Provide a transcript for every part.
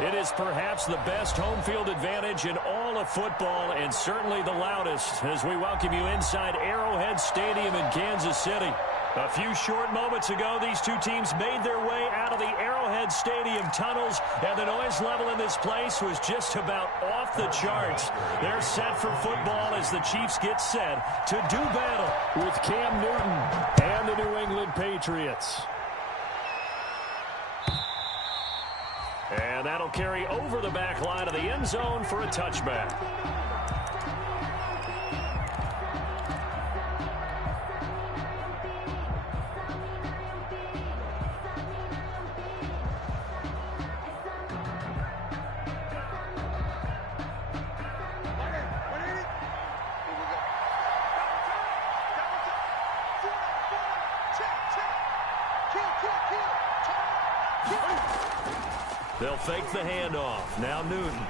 It is perhaps the best home field advantage in all of football, and certainly the loudest, as we welcome you inside Arrowhead Stadium in Kansas City. A few short moments ago, these two teams made their way out of the Arrowhead Stadium tunnels, and the noise level in this place was just about off the charts. They're set for football as the Chiefs get set to do battle with Cam Newton and the New England Patriots. And that'll carry over the back line of the end zone for a touchback. They'll fake the handoff. Now Newton.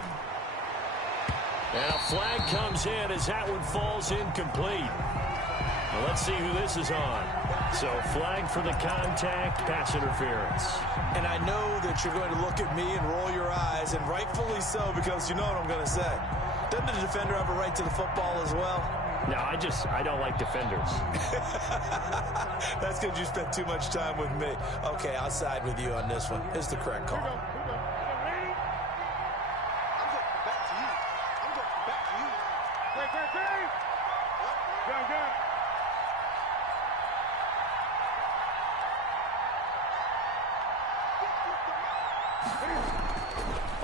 And a flag comes in as that one falls incomplete. Well, let's see who this is on. So flag for the contact, pass interference. And I know that you're going to look at me and roll your eyes, and rightfully so, because you know what I'm going to say. Doesn't the defender have a right to the football as well? No, I don't like defenders. That's because you spent too much time with me. Okay, I'll side with you on this one. It's the correct call.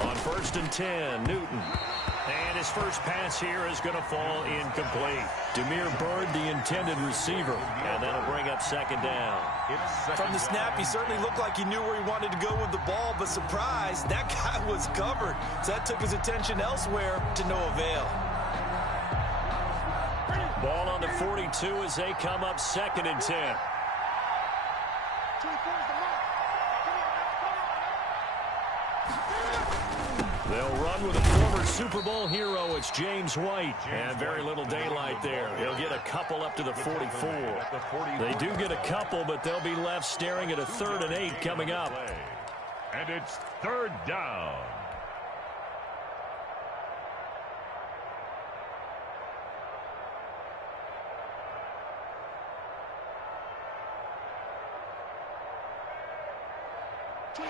On 1st and 10, Newton. And his first pass here is going to fall incomplete. Demir Bird, the intended receiver. And that'll bring up 2nd down. From the snap, he certainly looked like he knew where he wanted to go with the ball, but surprise, that guy was covered. So that took his attention elsewhere to no avail. Ball on the 42 as they come up 2nd and 10. They'll run with a former Super Bowl hero. It's James White. And very little daylight there. He'll get a couple up to the 44. They do get a couple, but they'll be left staring at a 3rd and 8 coming up. And it's 3rd down.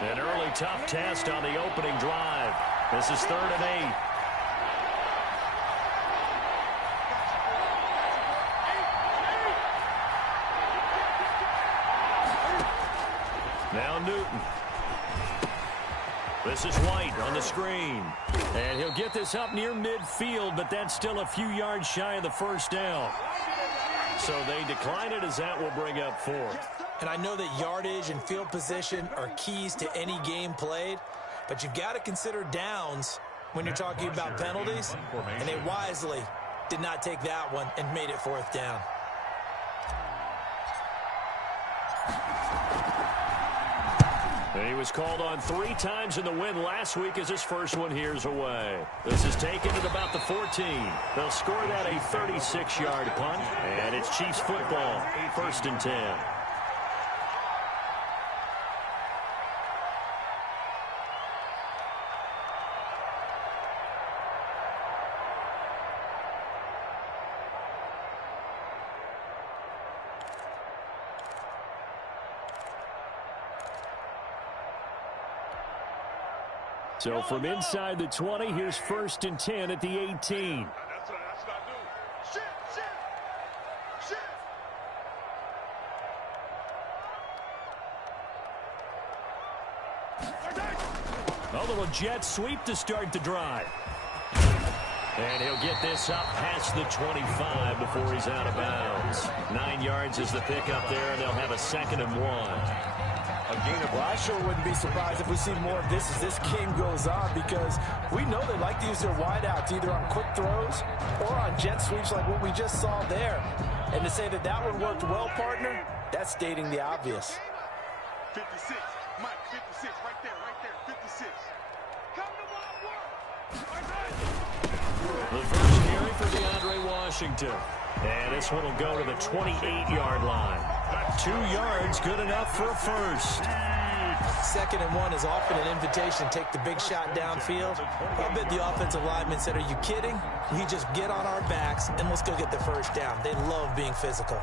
An early tough test on the opening drive. This is 3rd and 8. Now Newton. This is White on the screen. And he'll get this up near midfield, but that's still a few yards shy of the 1st down. So they decline it as that will bring up 4th. And I know that yardage and field position are keys to any game played, but you've got to consider downs when you're talking about penalties, and they wisely did not take that one and made it 4th down. And he was called on 3 times in the win last week as his first one here's away. This is taken at about the 14. They'll score that a 36-yard punt, and it's Chiefs football, 1st and 10. So from inside the 20, here's 1st and 10 at the 18. A little jet sweep to start the drive. And he'll get this up past the 25 before he's out of bounds. 9 yards is the pickup there, and they'll have a 2nd and 1. Well, I sure wouldn't be surprised if we see more of this as this game goes on, because we know they like to use their wideouts either on quick throws or on jet sweeps like what we just saw there. And to say that that one worked well, partner, that's stating the obvious. 56, Mike, 56, right there, 56. Come to my work. The first carry for DeAndre Washington. And this one will go to the 28-yard line. 2 yards, good enough for a first. 2nd and 1 is often an invitation to take the big shot downfield. I bet the offensive lineman said, "Are you kidding? We just get on our backs and let's go get the first down." They love being physical.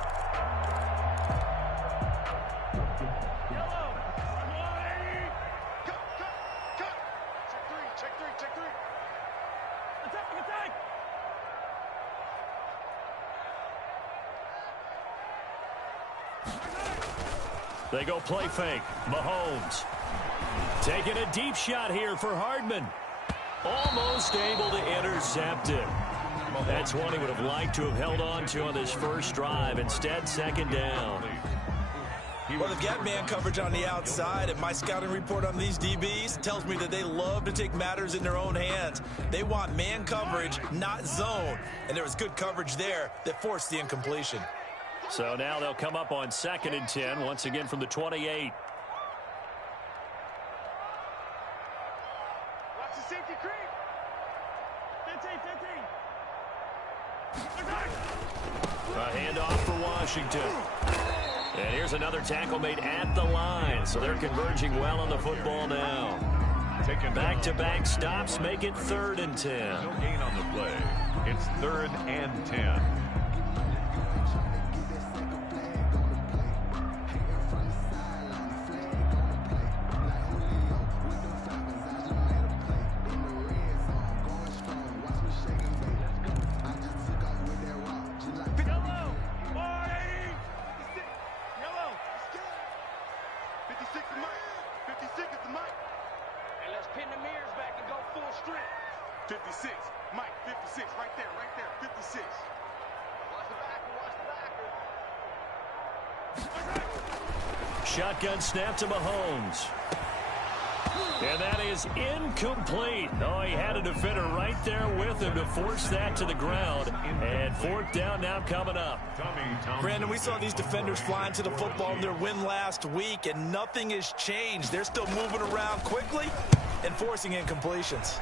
They go play fake. Mahomes taking a deep shot here for Hardman. Almost able to intercept it. That's one he would have liked to have held on to on this first drive. Instead, 2nd down. Well, they've got man coverage on the outside, and my scouting report on these DBs tells me that they love to take matters in their own hands. They want man coverage, not zone. And there was good coverage there that forced the incompletion. So now they'll come up on 2nd and 10, once again from the 28. Watch the safety creep. 15. A handoff for Washington. And here's another tackle made at the line. So they're converging well on the football now. Back-to-back stops make it 3rd and 10. No gain on the play. It's 3rd and 10. Shotgun snap to Mahomes. And that is incomplete. Oh, he had a defender right there with him to force that to the ground. And 4th down now coming up. Brandon, we saw these defenders flying to the football in their win last week, and nothing has changed. They're still moving around quickly and forcing incompletions.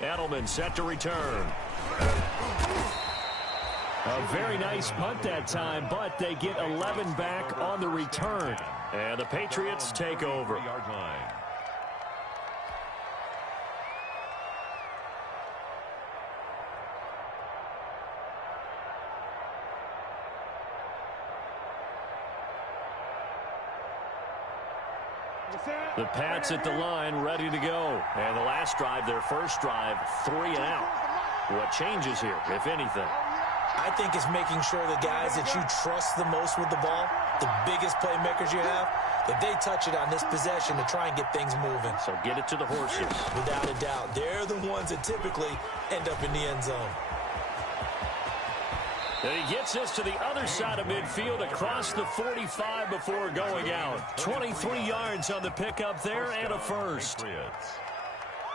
Edelman set to return. A very nice punt that time, but they get 11 back on the return. And the Patriots take over. The Pats at the line, ready to go. And the last drive, their first drive, 3 and out. What changes here, if anything? I think it's making sure the guys that you trust the most with the ball, the biggest playmakers you have, that they touch it on this possession to try and get things moving. So get it to the horses. Without a doubt. They're the ones that typically end up in the end zone. And he gets us to the other side of midfield across the 45 before going out. 23 yards on the pickup there and a first.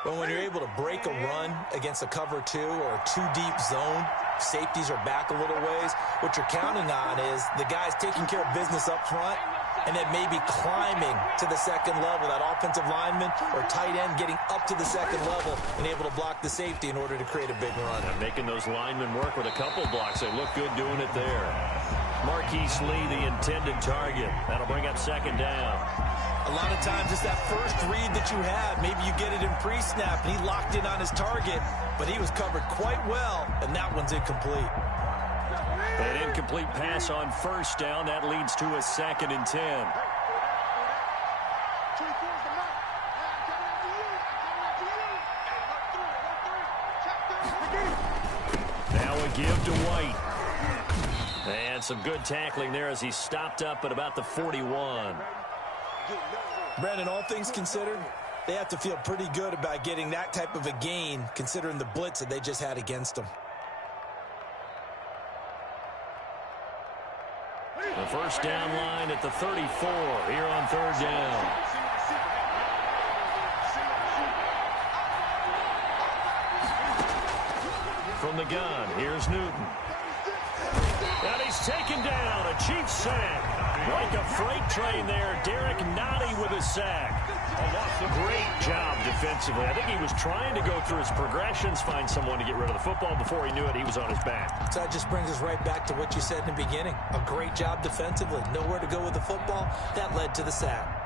But when you're able to break a run against a cover 2 or a 2-deep zone, safeties are back a little ways. What you're counting on is the guys taking care of business up front and then maybe climbing to the 2nd level. That offensive lineman or tight end getting up to the 2nd level and able to block the safety in order to create a big run. And making those linemen work with a couple blocks. They look good doing it there. Marquise Lee, the intended target. That'll bring up 2nd down. A lot of times it's that first read that you have. Maybe you get it in pre-snap, and he locked in on his target, but he was covered quite well, and that one's incomplete. An incomplete pass on 1st down. That leads to a 2nd and 10. Now a give to White. And some good tackling there as he stopped up at about the 41. Brandon, all things considered, they have to feel pretty good about getting that type of a gain, considering the blitz that they just had against them. The first down line at the 34 here on 3rd down. From the gun, here's Newton. And he's taken down, a Chiefs sack. Like a freight train there, Derek Nottie with a sack. Great job defensively. I think he was trying to go through his progressions, find someone to get rid of the football. Before he knew it, he was on his back. So that just brings us right back to what you said in the beginning. A great job defensively. Nowhere to go with the football. That led to the sack.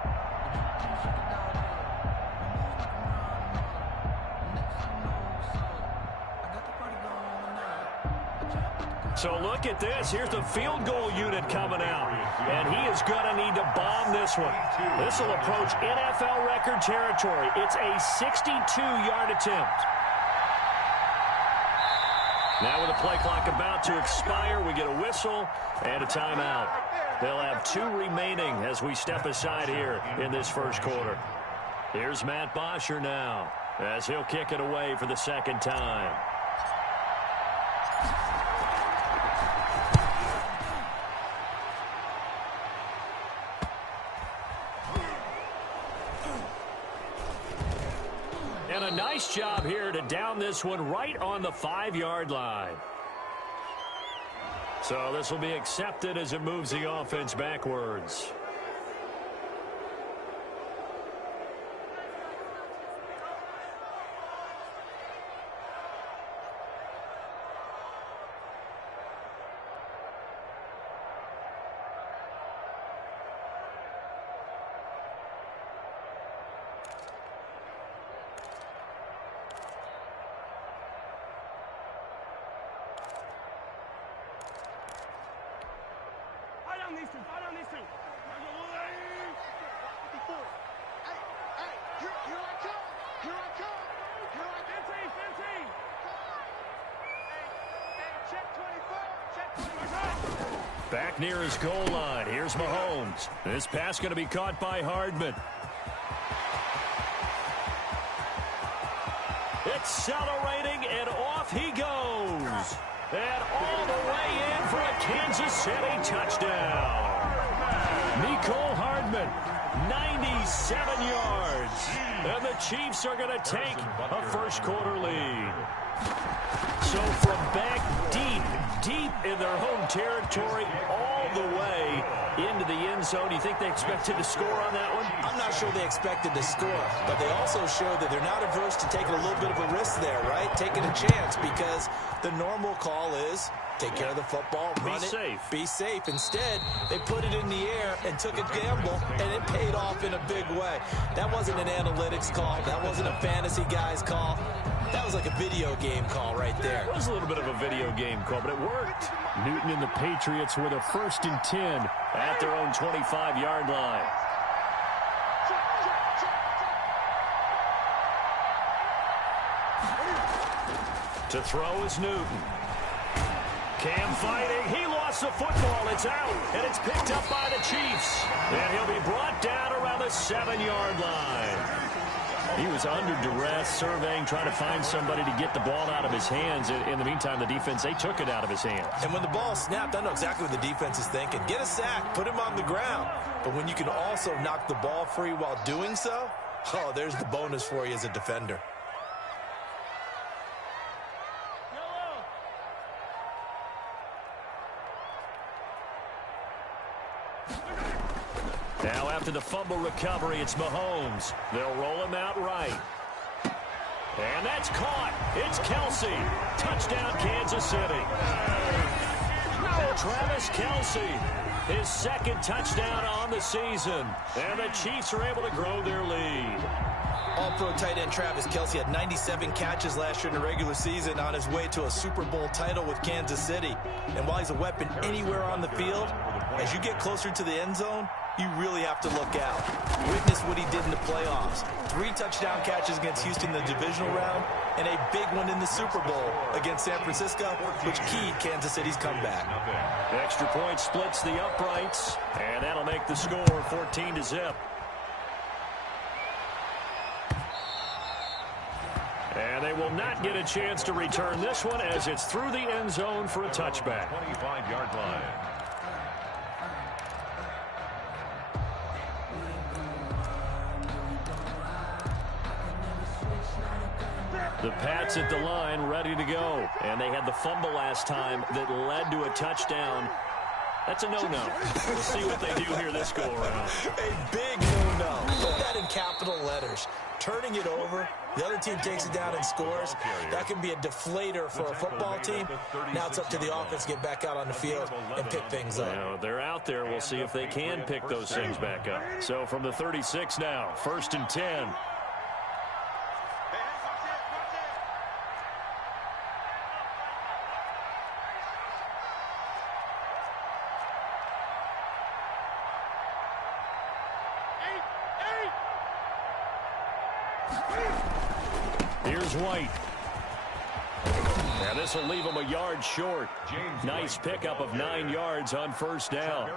So look at this. Here's the field goal unit coming out. And he is going to need to bomb this one. This will approach NFL record territory. It's a 62-yard attempt. Now with the play clock about to expire, we get a whistle and a timeout. They'll have 2 remaining as we step aside here in this first quarter. Here's Matt Bosher now as he'll kick it away for the second time. And a nice job here to down this one right on the 5-yard line. So this will be accepted as it moves the offense backwards. Back near his goal line. Here's Mahomes. This pass going to be caught by Hardman. Accelerating, and off he goes. And all the way in for a Kansas City touchdown. Nicole Hardman, 97 yards. And the Chiefs are going to take a first quarter lead. So from back deep in their home territory, all the way into the end zone, do you think they expected to score on that one? I'm not sure they expected to score, but they also showed that they're not averse to taking a little bit of a risk there, right? Taking a chance, because the normal call is take care of the football, run it, be safe. Instead, they put it in the air and took a gamble, and it paid off in a big way. That wasn't an analytics call. That wasn't a fantasy guy's call. That was like a video game call right there. It was a little bit of a video game call, but it worked. Newton and the Patriots with a 1st and 10 at their own 25-yard line. To throw is Newton. Cam fighting. He lost the football. It's out, and it's picked up by the Chiefs. And he'll be brought down around the 7-yard line. He was under duress, surveying, trying to find somebody to get the ball out of his hands. In the meantime, the defense, they took it out of his hands. And when the ball snapped, I know exactly what the defense is thinking. Get a sack, put him on the ground. But when you can also knock the ball free while doing so, oh, there's the bonus for you as a defender. Now after the fumble recovery, it's Mahomes. They'll roll him out right. And that's caught. It's Kelsey. Touchdown, Kansas City. Travis Kelsey, his 2nd touchdown on the season. And the Chiefs are able to grow their lead. All-pro tight end Travis Kelsey had 97 catches last year in the regular season on his way to a Super Bowl title with Kansas City. And while he's a weapon anywhere on the field, as you get closer to the end zone, you really have to look out. Witness what he did in the playoffs. 3 touchdown catches against Houston in the divisional round, and a big one in the Super Bowl against San Francisco, which keyed Kansas City's comeback. Extra point splits the uprights, and that'll make the score 14-0. And they will not get a chance to return this one as it's through the end zone for a touchback. 25-yard line. The Pats at the line, ready to go. And they had the fumble last time that led to a touchdown. That's a no-no. We'll see what they do here this go-around. A big no-no. Put that in capital letters. Turning it over, the other team takes it down and scores. That can be a deflator for a football team. Now it's up to the offense to get back out on the field and pick things up. Well, they're out there. We'll see if they can pick those things back up. So from the 36 now, 1st and 10. Here's White. Now this will leave him a yard short. Nice pickup of 9 yards on 1st down.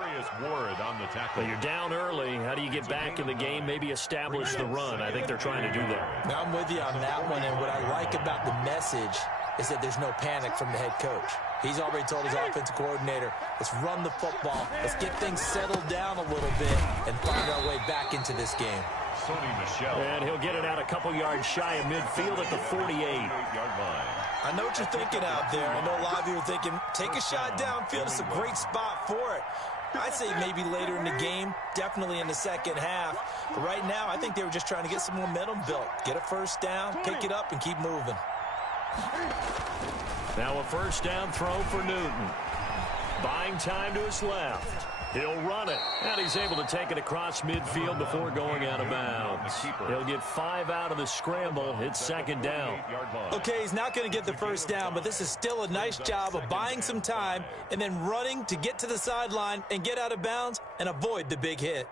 But you're down early. How do you get back in the game? Maybe establish the run. I think they're trying to do that. Now I'm with you on that one, and what I like about the message is that there's no panic from the head coach. He's already told his offensive coordinator, let's run the football. Let's get things settled down a little bit and find our way back into this game. And he'll get it out a couple yards shy of midfield at the 48. I know what you're thinking out there. I know a lot of you are thinking, take a shot downfield. It's a great spot for it. I'd say maybe later in the game, definitely in the second half. But right now, I think they were just trying to get some momentum built. Get a 1st down, pick it up, and keep moving. Now a 1st down throw for Newton. Buying time to his left. He'll run it, and he's able to take it across midfield before going out of bounds. He'll get 5 out of the scramble. It's 2nd down. Okay, he's not going to get the 1st down, but this is still a nice job of buying some time and then running to get to the sideline and get out of bounds and avoid the big hit.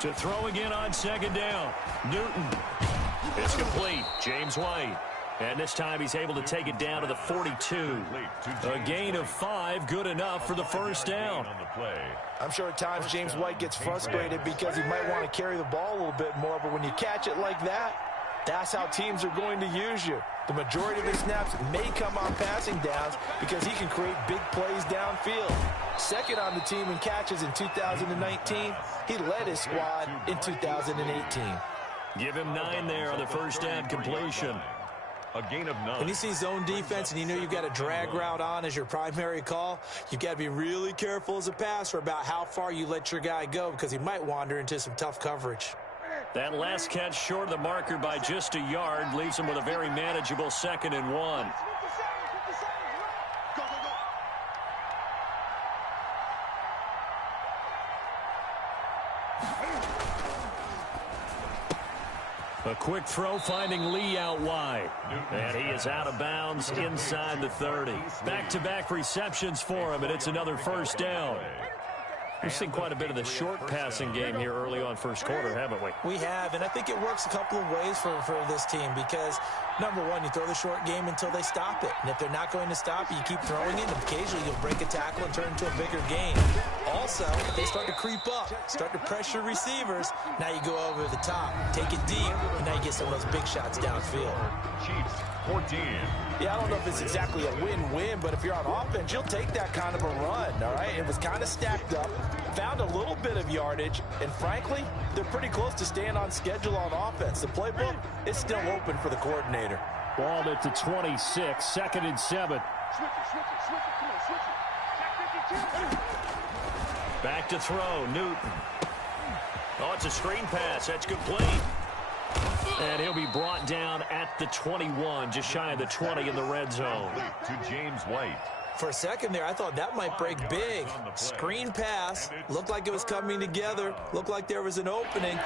To throw again on 2nd down. Newton. It's complete. James White. And this time he's able to take it down to the 42. A gain of 5, good enough for the 1st down. I'm sure at times James White gets frustrated because he might want to carry the ball a little bit more, but when you catch it like that, that's how teams are going to use you. The majority of his snaps may come on passing downs because he can create big plays downfield. 2nd on the team in catches in 2019. He led his squad in 2018. Give him 9 there on the 1st down completion. A gain of 9. When you see zone defense and you know you've got a drag route on as your primary call, you've got to be really careful as a passer about how far you let your guy go because he might wander into some tough coverage. That last catch short of the marker by just a yard leaves him with a very manageable 2nd and 1. A quick throw finding Lee out wide. And he is out of bounds inside the 30. Back-to-back receptions for him, and it's another 1st down. We've seen quite a bit of the short passing game here early on 1st quarter, haven't we? We have, and I think it works a couple of ways for this team because, number one, you throw the short game until they stop it. And if they're not going to stop it, you keep throwing it, and occasionally you'll break a tackle and turn into a bigger gain. Also, if they start to creep up, start to pressure receivers, now you go over the top, take it deep, and now you get some of those big shots downfield. Chiefs, 14. Yeah, I don't know if it's exactly a win-win, but if you're on offense, you'll take that kind of a run, all right? It was kind of stacked up, found a little bit of yardage, and frankly, they're pretty close to staying on schedule on offense. The playbook is still open for the coordinator. Ball at the 26, 2nd and 7. Back to throw, Newton. Oh, it's a screen pass. That's complete. And he'll be brought down at the 21, just shy of the 20 in the red zone. To James White. For a second there, I thought that might break big. Screen pass, looked like it was coming together, looked like there was an opening.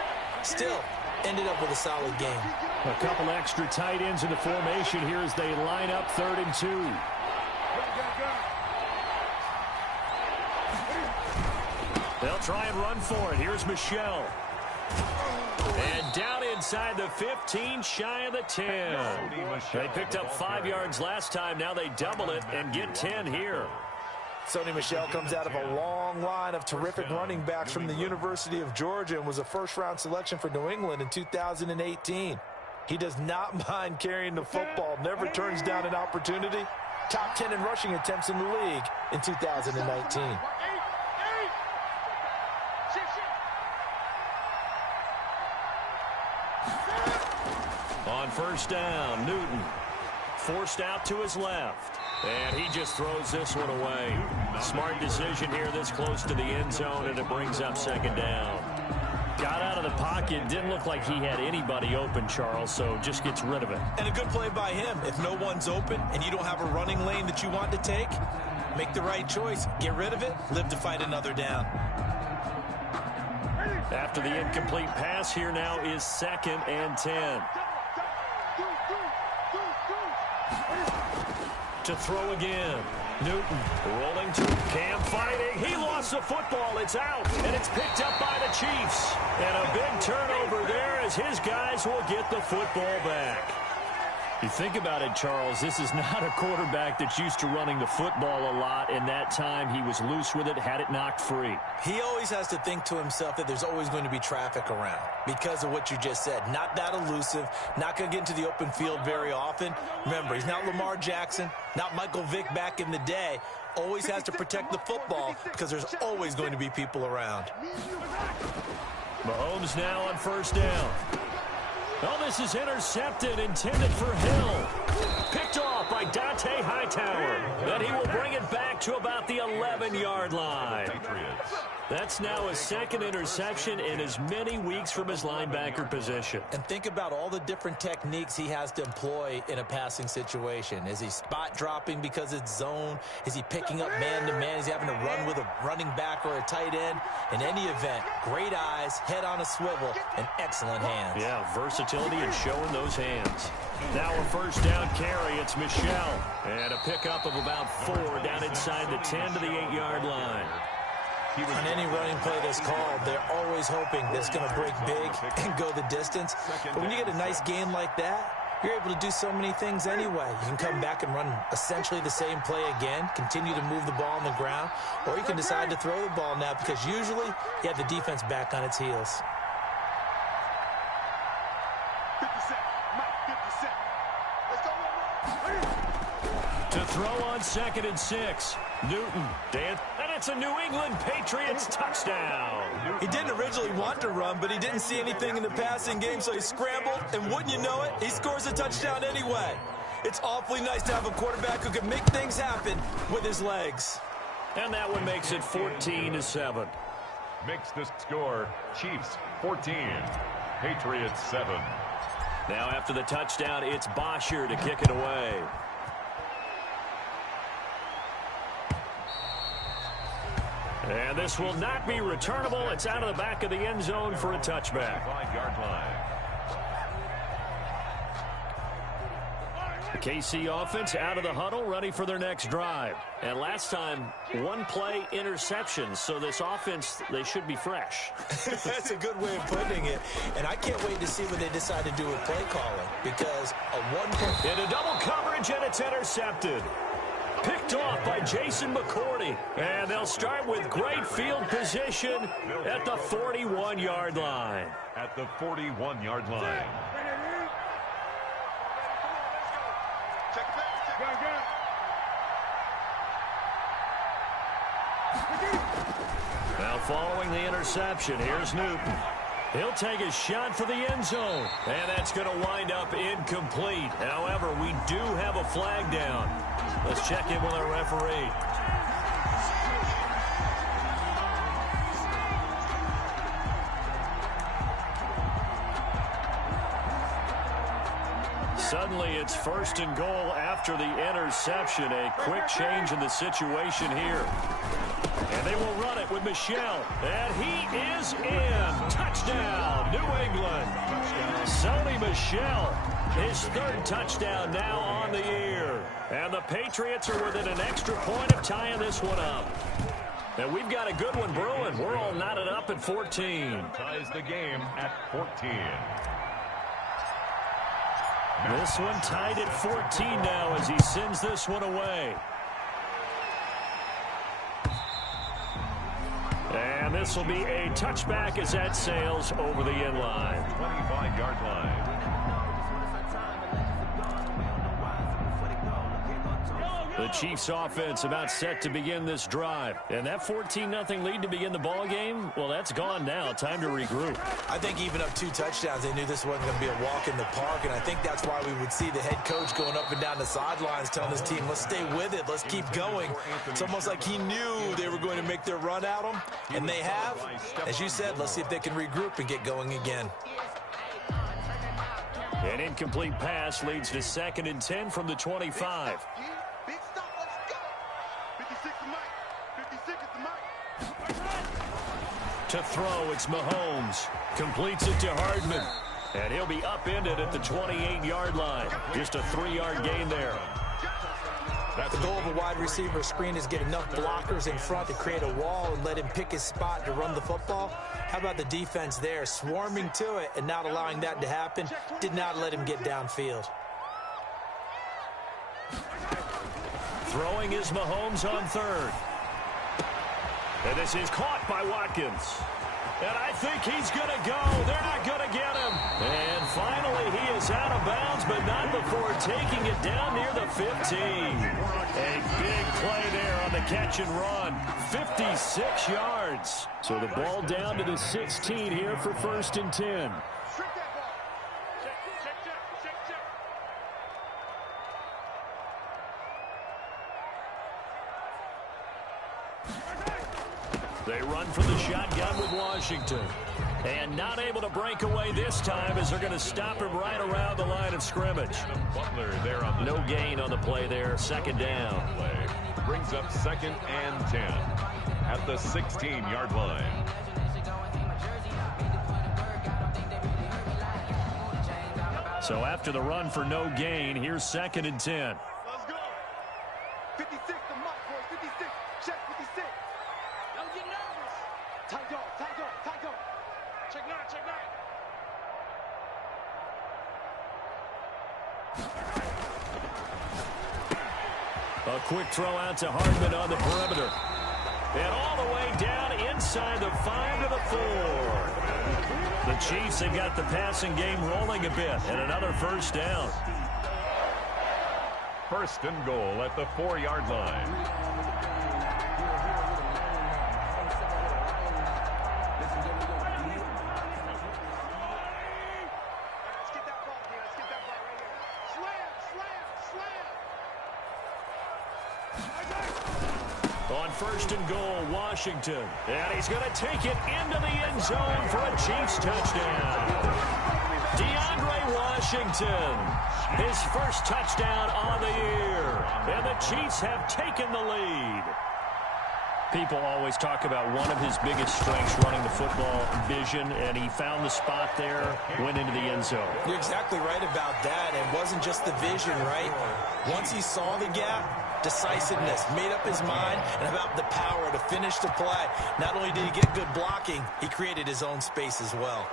Still, ended up with a solid game. A couple extra tight ends in the formation here as they line up 3rd and 2. They'll try and run for it. Here's Michelle. And down inside the 15, shy of the 10. They picked up 5 yards last time. Now they double it and get 10 here. Sony Michel comes out of a long line of terrific running backs from the University of Georgia and was a first-round selection for New England in 2018. He does not mind carrying the football, never turns down an opportunity. Top 10 in rushing attempts in the league in 2019. first down. Newton forced out to his left. And he just throws this one away. Smart decision here this close to the end zone, and it brings up second down. Got out of the pocket. Didn't look like he had anybody open, Charles, so just gets rid of it. And a good play by him. If no one's open and you don't have a running lane that you want to take, make the right choice. Get rid of it. Live to fight another down. After the incomplete pass, here now is 2nd and 10. To throw again. Newton rolling to Cam fighting. He lost the football. It's out, and it's picked up by the Chiefs. And a big turnover there as his guys will get the football back. You think about it, Charles, this is not a quarterback that's used to running the football a lot, and that time he was loose with it, had it knocked free. He always has to think to himself that there's always going to be traffic around because of what you just said. Not that elusive, not going to get into the open field very often. Remember, he's not Lamar Jackson, not Michael Vick back in the day. Always has to protect the football because there's always going to be people around. Mahomes now on first down. Oh, this is intercepted, intended for Hill. Picked off by Dante Hightower. Then he will bring it back to about the 11-yard line. Patriots. That's now his 2nd interception in as many weeks from his linebacker position. And think about all the different techniques he has to employ in a passing situation. Is he spot dropping because it's zone? Is he picking up man-to-man? Is he having to run with a running back or a tight end? In any event, great eyes, head on a swivel, and excellent hands. Yeah, versatility and showing those hands. Now a first down carry. It's Michel. And a pickup of about 4 down inside the 10 to the 8-yard line. On any running play that's called, they're always hoping that it's going to break big and go the distance. But when you get a nice gain like that, you're able to do so many things anyway. You can come back and run essentially the same play again, continue to move the ball on the ground, or you can decide to throw the ball now because usually you have the defense back on its heels. 50 cent. Mike, 50 cent. Let's go. To throw on 2nd and 6. Newton, and it's a New England Patriots touchdown. He didn't originally want to run, but he didn't see anything in the passing game, so he scrambled, and wouldn't you know it, he scores a touchdown anyway. It's awfully nice to have a quarterback who can make things happen with his legs. And that one makes it 14-7. Makes the score Chiefs 14, Patriots 7. Now after the touchdown, it's Bosher to kick it away. And this will not be returnable. It's out of the back of the end zone for a touchback. 5-yard line. The KC offense out of the huddle, ready for their next drive. And last time, 1-play interception. So this offense, they should be fresh. That's a good way of putting it. And I can't wait to see what they decide to do with play calling. Because a 1-point... Into double coverage, and it's intercepted. Picked off by Jason McCourty. And they'll start with great field position at the 41-yard line. At the 41-yard line. Check it back. Now following the interception, here's Newton. He'll take a shot for the end zone. And that's going to wind up incomplete. However, we do have a flag down. Let's check in with our referee. Suddenly, it's 1st and goal after the interception. A quick change in the situation here. And they will run it with Michel. And he is in. Touchdown, New England. Sony Michel, his 3rd touchdown now on the year. And the Patriots are within an extra point of tying this one up. And we've got a good one brewing. We're all knotted up at 14. Ties the game at 14. This one tied at 14 now as he sends this one away. And this will be a touchback as that sails over the end line. 25-yard line. The Chiefs offense about set to begin this drive. And that 14-0 lead to begin the ball game, well, that's gone now. Time to regroup. I think even up 2 touchdowns, they knew this wasn't going to be a walk in the park, and I think that's why we would see the head coach going up and down the sidelines telling his team, let's stay with it, let's keep going. It's almost like he knew they were going to make their run at him, and they have. As you said, let's see if they can regroup and get going again. An incomplete pass leads to 2nd and 10 from the 25. Big stop, let's go. 56 to Mike. 56 is the Mike. To throw, it's Mahomes. Completes it to Hardman. And he'll be upended at the 28-yard line. Just a 3-yard gain there. The goal of a wide receiver screen is get enough blockers in front to create a wall and let him pick his spot to run the football. How about the defense there, swarming to it and not allowing that to happen? Did not let him get downfield. Throwing is Mahomes on 3rd. And this is caught by Watkins. And I think he's going to go. They're not going to get him. And finally, he is out of bounds, but not before taking it down near the 15. A big play there on the catch and run. 56 yards. So the ball down to the 16 here for 1st and 10. They run for the shotgun with Washington. And not able to break away this time as they're going to stop him right around the line of scrimmage. Butler there on the no gain on the play there. 2nd down. play. Brings up 2nd and 10 at the 16-yard line. So after the run for no gain, here's 2nd and 10. Let's go. 56 to Mike, boys. 56. Check 56. Don't get nervous. Tight dog, tight dog, tight dog. Check 9, check 9. A quick throw out to Hardman on the perimeter. And all the way down inside the 5 to the 4. The Chiefs have got the passing game rolling a bit. And another 1st down. 1st and goal at the 4-yard line. On 1st and goal, Washington. And he's going to take it into the end zone for a Chiefs touchdown. DeAndre Washington, his 1st touchdown on the year. And the Chiefs have taken the lead. People always talk about one of his biggest strengths running the football, vision, and he found the spot there, went into the end zone. You're exactly right about that. It wasn't just the vision, right? Once he saw the gap, decisiveness, made up his mind, and about the power to finish the play. Not only did he get good blocking, he created his own space as well.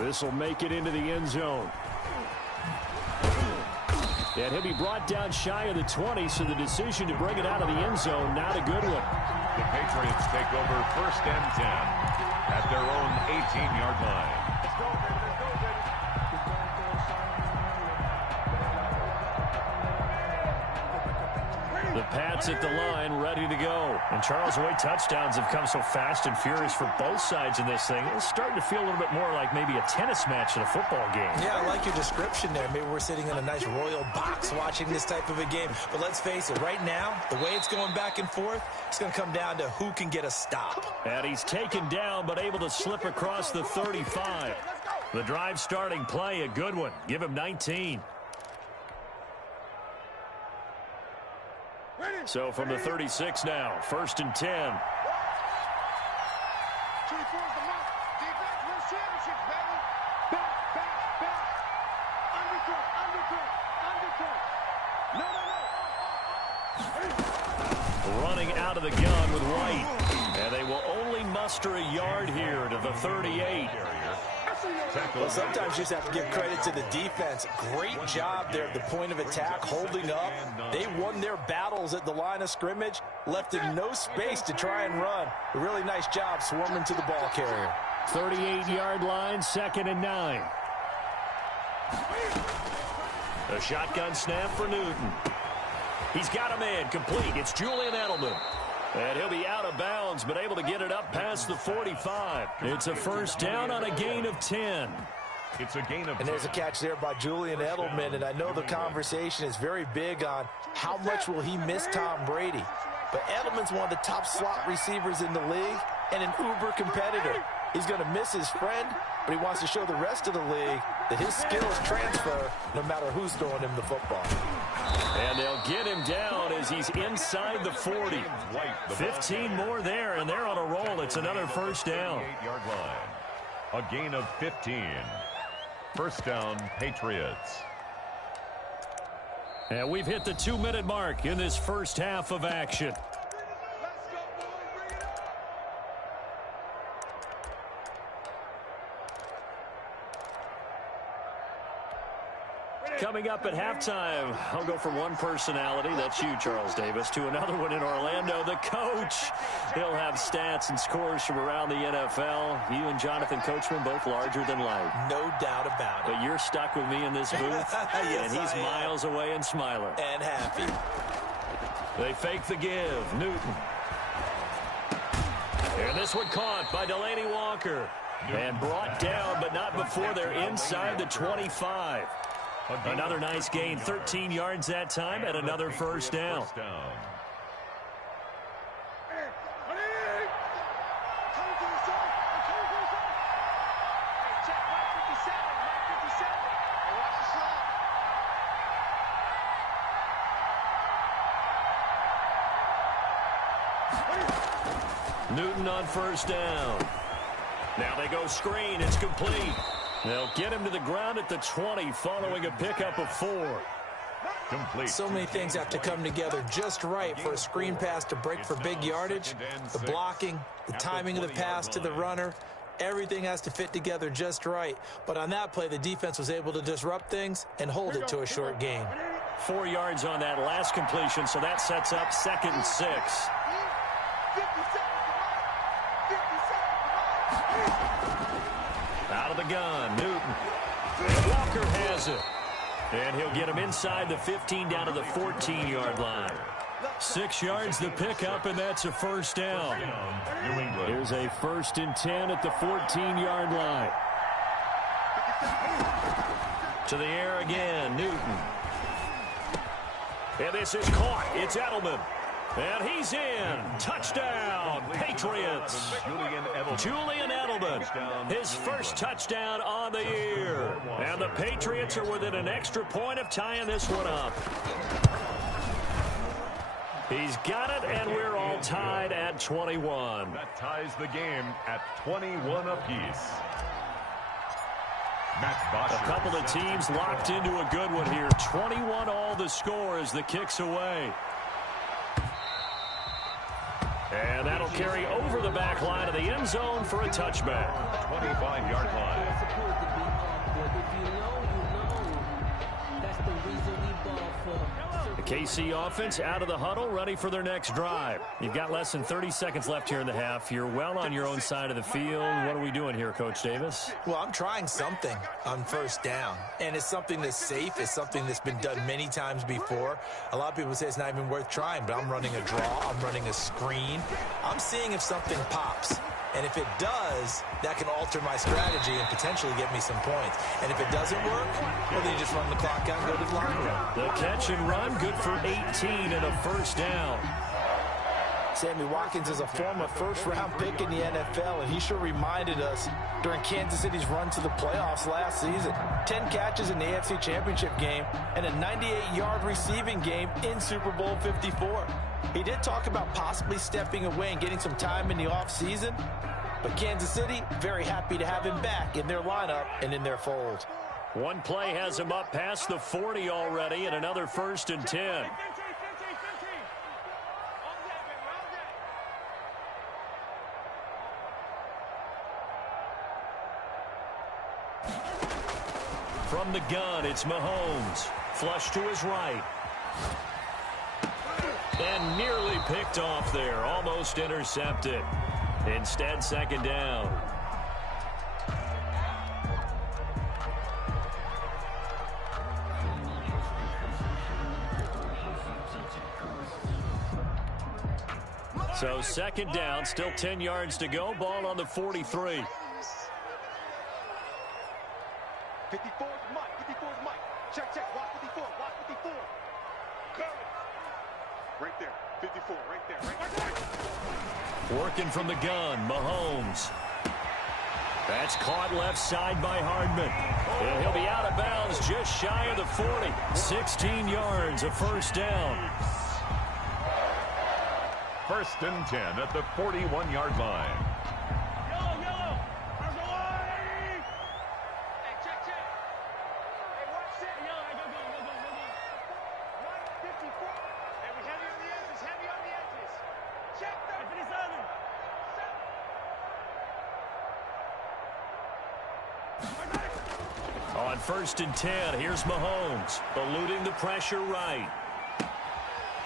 This will make it into the end zone. And he'll be brought down shy of the 20, so the decision to bring it out of the end zone, not a good one. The Patriots take over 1st and 10 at their own 18-yard line. Let's go, baby. Let's go, baby. The Pats at the line, ready to go. And Charles, the way touchdowns have come so fast and furious for both sides in this thing, it's starting to feel a little bit more like maybe a tennis match in a football game. Yeah, I like your description there. Maybe we're sitting in a nice royal box watching this type of a game. But let's face it, right now, the way it's going back and forth, it's going to come down to who can get a stop. And he's taken down, but able to slip across the 35. The drive starting play, a good one. Give him 19. So from the 36 now, 1st and 10. 24 is the mark. Defense wins championships, baby. Back, back, back. Undercut, undercut, undercut. No. Running out of the gun with White. And they will only muster a yard here to the 38. Well, sometimes you just have to give credit to the defense. Great job there at the point of attack, holding up. They won their battles at the line of scrimmage, left him no space to try and run. A really nice job swarming to the ball carrier. 38-yard line, 2nd and 9. A shotgun snap for Newton. He's got a man complete. It's Julian Edelman. And he'll be out of bounds, but able to get it up past the 45. It's a first down on a gain of 10. It's a gain of 10. And there's a catch there by Julian Edelman, and I know the conversation is very big on how much will he miss Tom Brady. But Edelman's one of the top slot receivers in the league and an uber competitor. He's going to miss his friend, but he wants to show the rest of the league that his skills transfer no matter who's throwing him the football. And they'll get him down as he's inside the 40. 15 more there, and they're on a roll. It's another first down. 8-yard line. A gain of 15. First down, Patriots. And we've hit the 2-minute mark in this first half of action. Coming up at halftime, I'll go from one personality, that's you, Charles Davis, to another one in Orlando, the coach. He'll have stats and scores from around the NFL. You and Jonathan Coachman, both larger than life. No doubt about it. But you're stuck with me in this booth, yes, and he's miles away and smiling. And happy. They fake the give. Newton. And this one caught by Delaney Walker. And brought down, but not before they're inside the 25. Another nice gain, 13 yards that time, and another first down. Newton on first down. Now they go screen. It's complete. They'll get him to the ground at the 20 following a pickup of 4. Complete. So many things have to come together just right for a screen pass to break for big yardage. The blocking, the timing of the pass to the runner, everything has to fit together just right. But on that play, the defense was able to disrupt things and hold it to a short gain. 4 yards on that last completion, so that sets up 2nd and 6. Out of the gun, Newton. And Walker has it. And he'll get him inside the 15 down to the 14-yard line. 6 yards the pickup, and that's a first down. Here's a 1st and 10 at the 14-yard line. To the air again, Newton. And this is caught. It's Edelman. And he's in. Touchdown, Patriots. Julian Edelman, his first touchdown on the year. And the Patriots are within an extra point of tying this one up. He's got it, and we're all tied at 21. That ties the game at 21 apiece. A couple of teams locked into a good one here. 21 all the score as the kick's away. And that'll carry over the back line of the end zone for a touchback. 25-yard line. The KC offense out of the huddle, ready for their next drive. You've got less than 30 seconds left here in the half. You're well on your own side of the field. What are we doing here, Coach Davis? Well, I'm trying something on first down, and it's something that's safe. It's something that's been done many times before. A lot of people say it's not even worth trying, but I'm running a draw. I'm running a screen. I'm seeing if something pops. And if it does, that can alter my strategy and potentially get me some points. And if it doesn't work, well, then you just run the clock out and go to the locker room. The catch and run, good for 18 and a first down. Sammy Watkins is a former first-round pick in the NFL, and he sure reminded us during Kansas City's run to the playoffs last season. 10 catches in the AFC Championship game and a 98-yard receiving game in Super Bowl 54. He did talk about possibly stepping away and getting some time in the offseason, but Kansas City, very happy to have him back in their lineup and in their fold. One play has him up past the 40 already, and another 1st and 10. From the gun, it's Mahomes. Flush to his right. And nearly picked off there. Almost intercepted. Instead, 2nd down. So second down, still 10 yards to go. Ball on the 43. 54 is Mike. 54 is Mike. Check, check. Watch 54. Watch 54. Cover. Right there. 54. Right there. Right there. Working from the gun, Mahomes. That's caught left side by Hardman. And he'll be out of bounds just shy of the 40. 16 yards, a first down. First and 10 at the 41-yard line. Yellow, yellow. There's a line. Hey, check, check. Hey, watch it. Yellow, go, go, go, go, go, go. Right, 54. Hey, we heavy on the edges, heavy on the edges. Check that. 57. On first and 10, here's Mahomes, eluding the pressure right.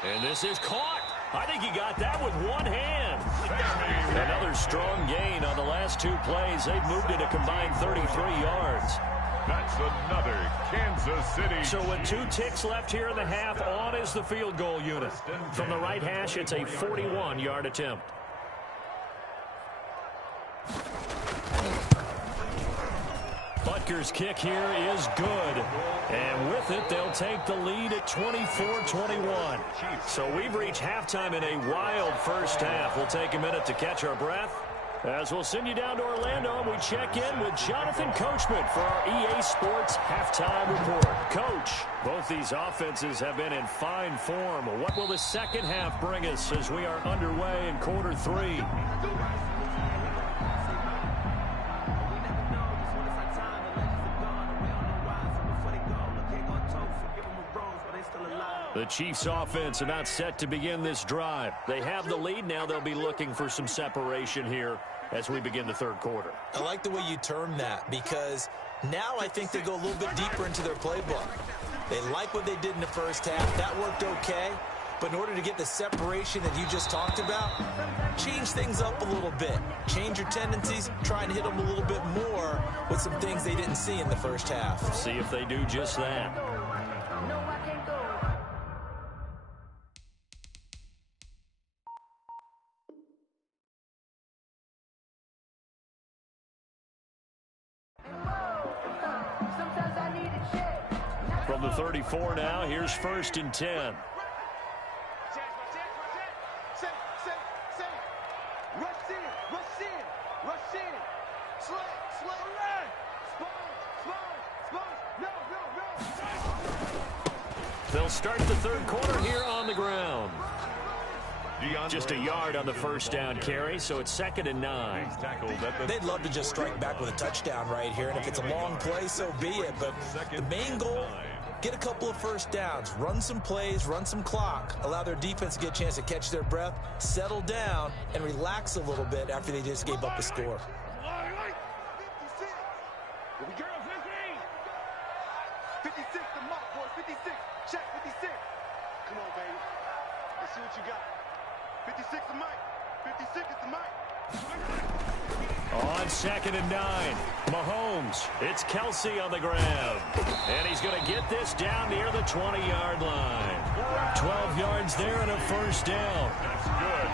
And this is caught. I think he got that with one hand. Another strong gain on the last two plays. They've moved it a combined 33 yards. That's another Kansas City. So with 2 ticks left here in the half, on is the field goal unit. From the right hash, it's a 41-yard attempt. Butker's kick here is good. And with it, they'll take the lead at 24-21. So we've reached halftime in a wild first half. We'll take a minute to catch our breath as we'll send you down to Orlando. We check in with Jonathan Coachman for our EA Sports Halftime Report. Coach, both these offenses have been in fine form. What will the second half bring us as we are underway in quarter 3? The Chiefs offense about set to begin this drive. They have the lead now. They'll be looking for some separation here as we begin the third quarter. I like the way you term that, because now I think they go a little bit deeper into their playbook. They like what they did in the first half. That worked okay. But in order to get the separation that you just talked about, change things up a little bit. Change your tendencies, try and hit them a little bit more with some things they didn't see in the first half. See if they do just that. From the 34 now, here's first and 10. They'll start the third quarter here on the ground. Just a yard on the first down carry, so it's 2nd and 9. They'd love to just strike back with a touchdown right here, and if it's a long play, so be it. But the main goal, get a couple of first downs, run some plays, run some clock, allow their defense to get a chance to catch their breath, settle down, and relax a little bit after they just gave up a score. 56, the mark, boys. 56. Check 56. Come on, baby. Let's see what you got. 56 the mic. 56 is the mic. On 2nd and 9, Mahomes. It's Kelsey on the ground. And he's going to get this down near the 20-yard line. 12 yards there and a first down. That's good.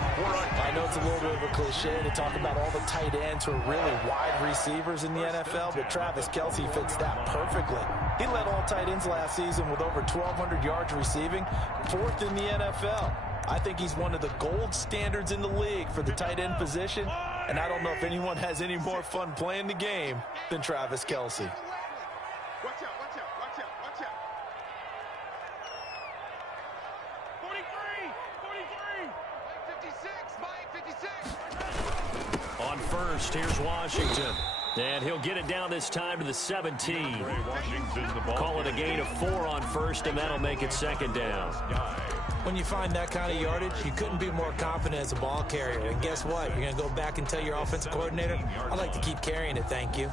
I know it's a little bit of a cliche to talk about all the tight ends who are really wide receivers in the NFL, but Travis Kelsey fits that perfectly. He led all tight ends last season with over 1,200 yards receiving, 4th in the NFL. I think he's one of the gold standards in the league for the tight end position, and I don't know if anyone has any more fun playing the game than Travis Kelsey. Watch out, watch out, watch out, watch out. 43, 43. 56, Mike, 56. On first, here's Washington. And he'll get it down this time to the 17. Call it a gain of 4 on first, and that'll make it 2nd down. When you find that kind of yardage, you couldn't be more confident as a ball carrier. And guess what? You're going to go back and tell your offensive coordinator, I'd like to keep carrying it, thank you.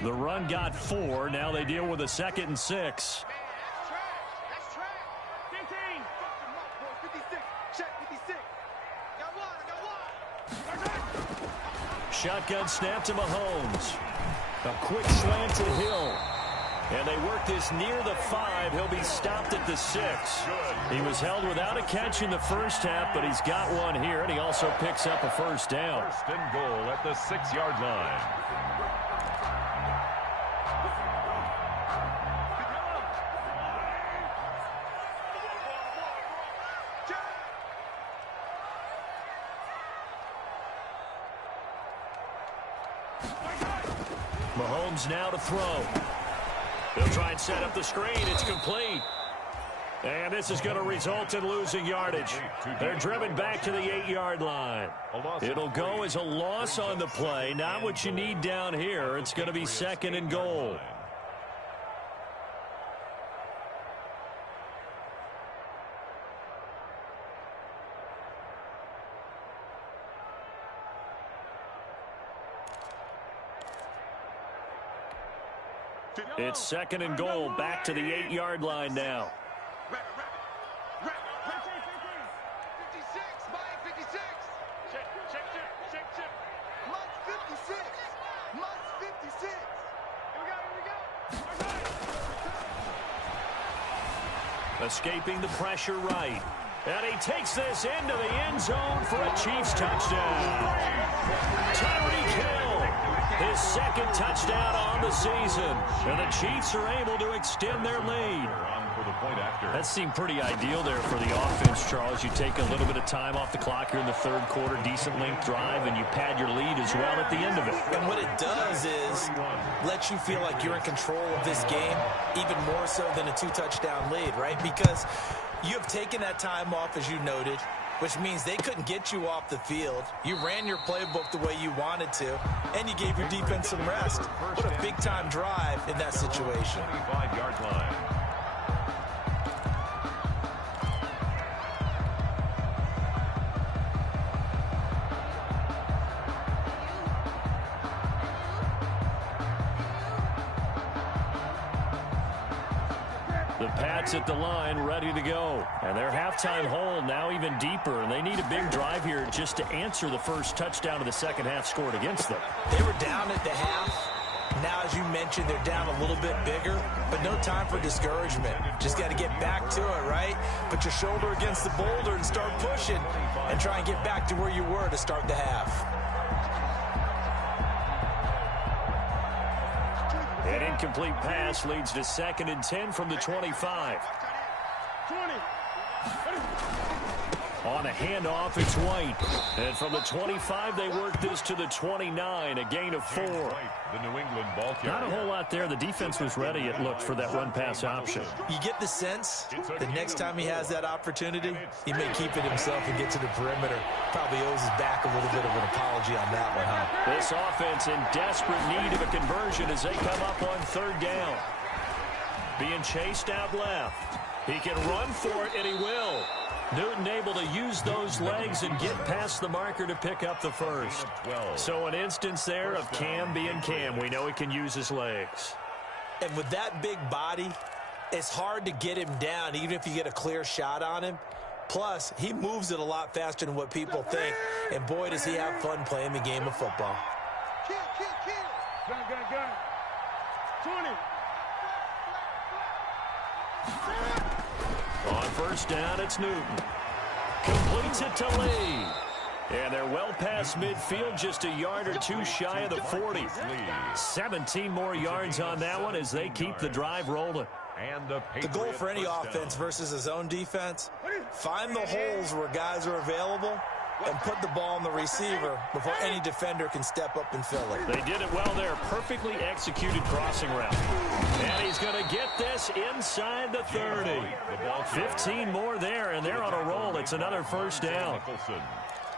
The run got 4. Now they deal with a 2nd and 6. That's trash. That's trash. 15. 56. Check 56. Got one. I got one. Shotgun snap to Mahomes. A quick slant to Hill. And they work this near the 5. He'll be stopped at the 6. He was held without a catch in the first half, but he's got one here, and he also picks up a first down. First and goal at the 6-yard line. Mahomes now to throw. They'll try and set up the screen. It's complete. And this is going to result in losing yardage. They're driven back to the 8-yard line. It'll go as a loss on the play. Not what you need down here. It's going to be second and goal. It's second and goal, back to the 8-yard line now. 56, Mike, 56. Check. Mike, 56. Mike, 56. Here we go. Escaping the pressure right. And he takes this into the end zone for a Chiefs touchdown. Tyreek Hill, his second touchdown on the season. And the Chiefs are able to extend their lead. That seemed pretty ideal there for the offense, Charles. You take a little bit of time off the clock here in the third quarter, decent length drive, and you pad your lead as well at the end of it. And what it does is let you feel like you're in control of this game, even more so than a 2-touchdown lead, right? Because you have taken that time off, as you noted, which means they couldn't get you off the field. You ran your playbook the way you wanted to, and you gave your defense some rest. What a big-time drive in that situation. 25-yard line. The Pats at the line, ready to go. And their halftime hole now even deeper. And they need a big drive here just to answer the first touchdown of the second half scored against them. They were down at the half. Now, as you mentioned, they're down a little bit bigger, but no time for discouragement. Just got to get back to it, right? Put your shoulder against the boulder and start pushing and try and get back to where you were to start the half. An incomplete pass leads to 2nd and 10 from the 25. 20. On a handoff, it's White. And from the 25, they work this to the 29, a gain of 4. The New England ball carrier. Not a whole lot there. The defense was ready, it looked, for that run-pass option. You get the sense that next time he has that opportunity, he may keep it himself and get to the perimeter. Probably owes his back a little bit of an apology on that one, huh? This offense in desperate need of a conversion as they come up on 3rd down. Being chased out left. He can run for it, and he will. Newton able to use those legs and get past the marker to pick up the first. So an instance there of Cam being Cam. We know he can use his legs. And with that big body, it's hard to get him down, even if you get a clear shot on him. Plus, he moves it a lot faster than what people think. And boy, does he have fun playing the game of football. Kill. Gun. 20. On 1st down, it's Newton. Completes it to Lee. And they're well past midfield, just a yard or two shy of the 40. 17 more yards on that one as they keep the drive rolling. And the goal for any offense versus his own defense, find the holes where guys are available and put the ball on the receiver before any defender can step up and fill it. They did it well there. Perfectly executed crossing route. And he's going to get this inside the 30. 15 more there, and they're on a roll. It's another 1st down.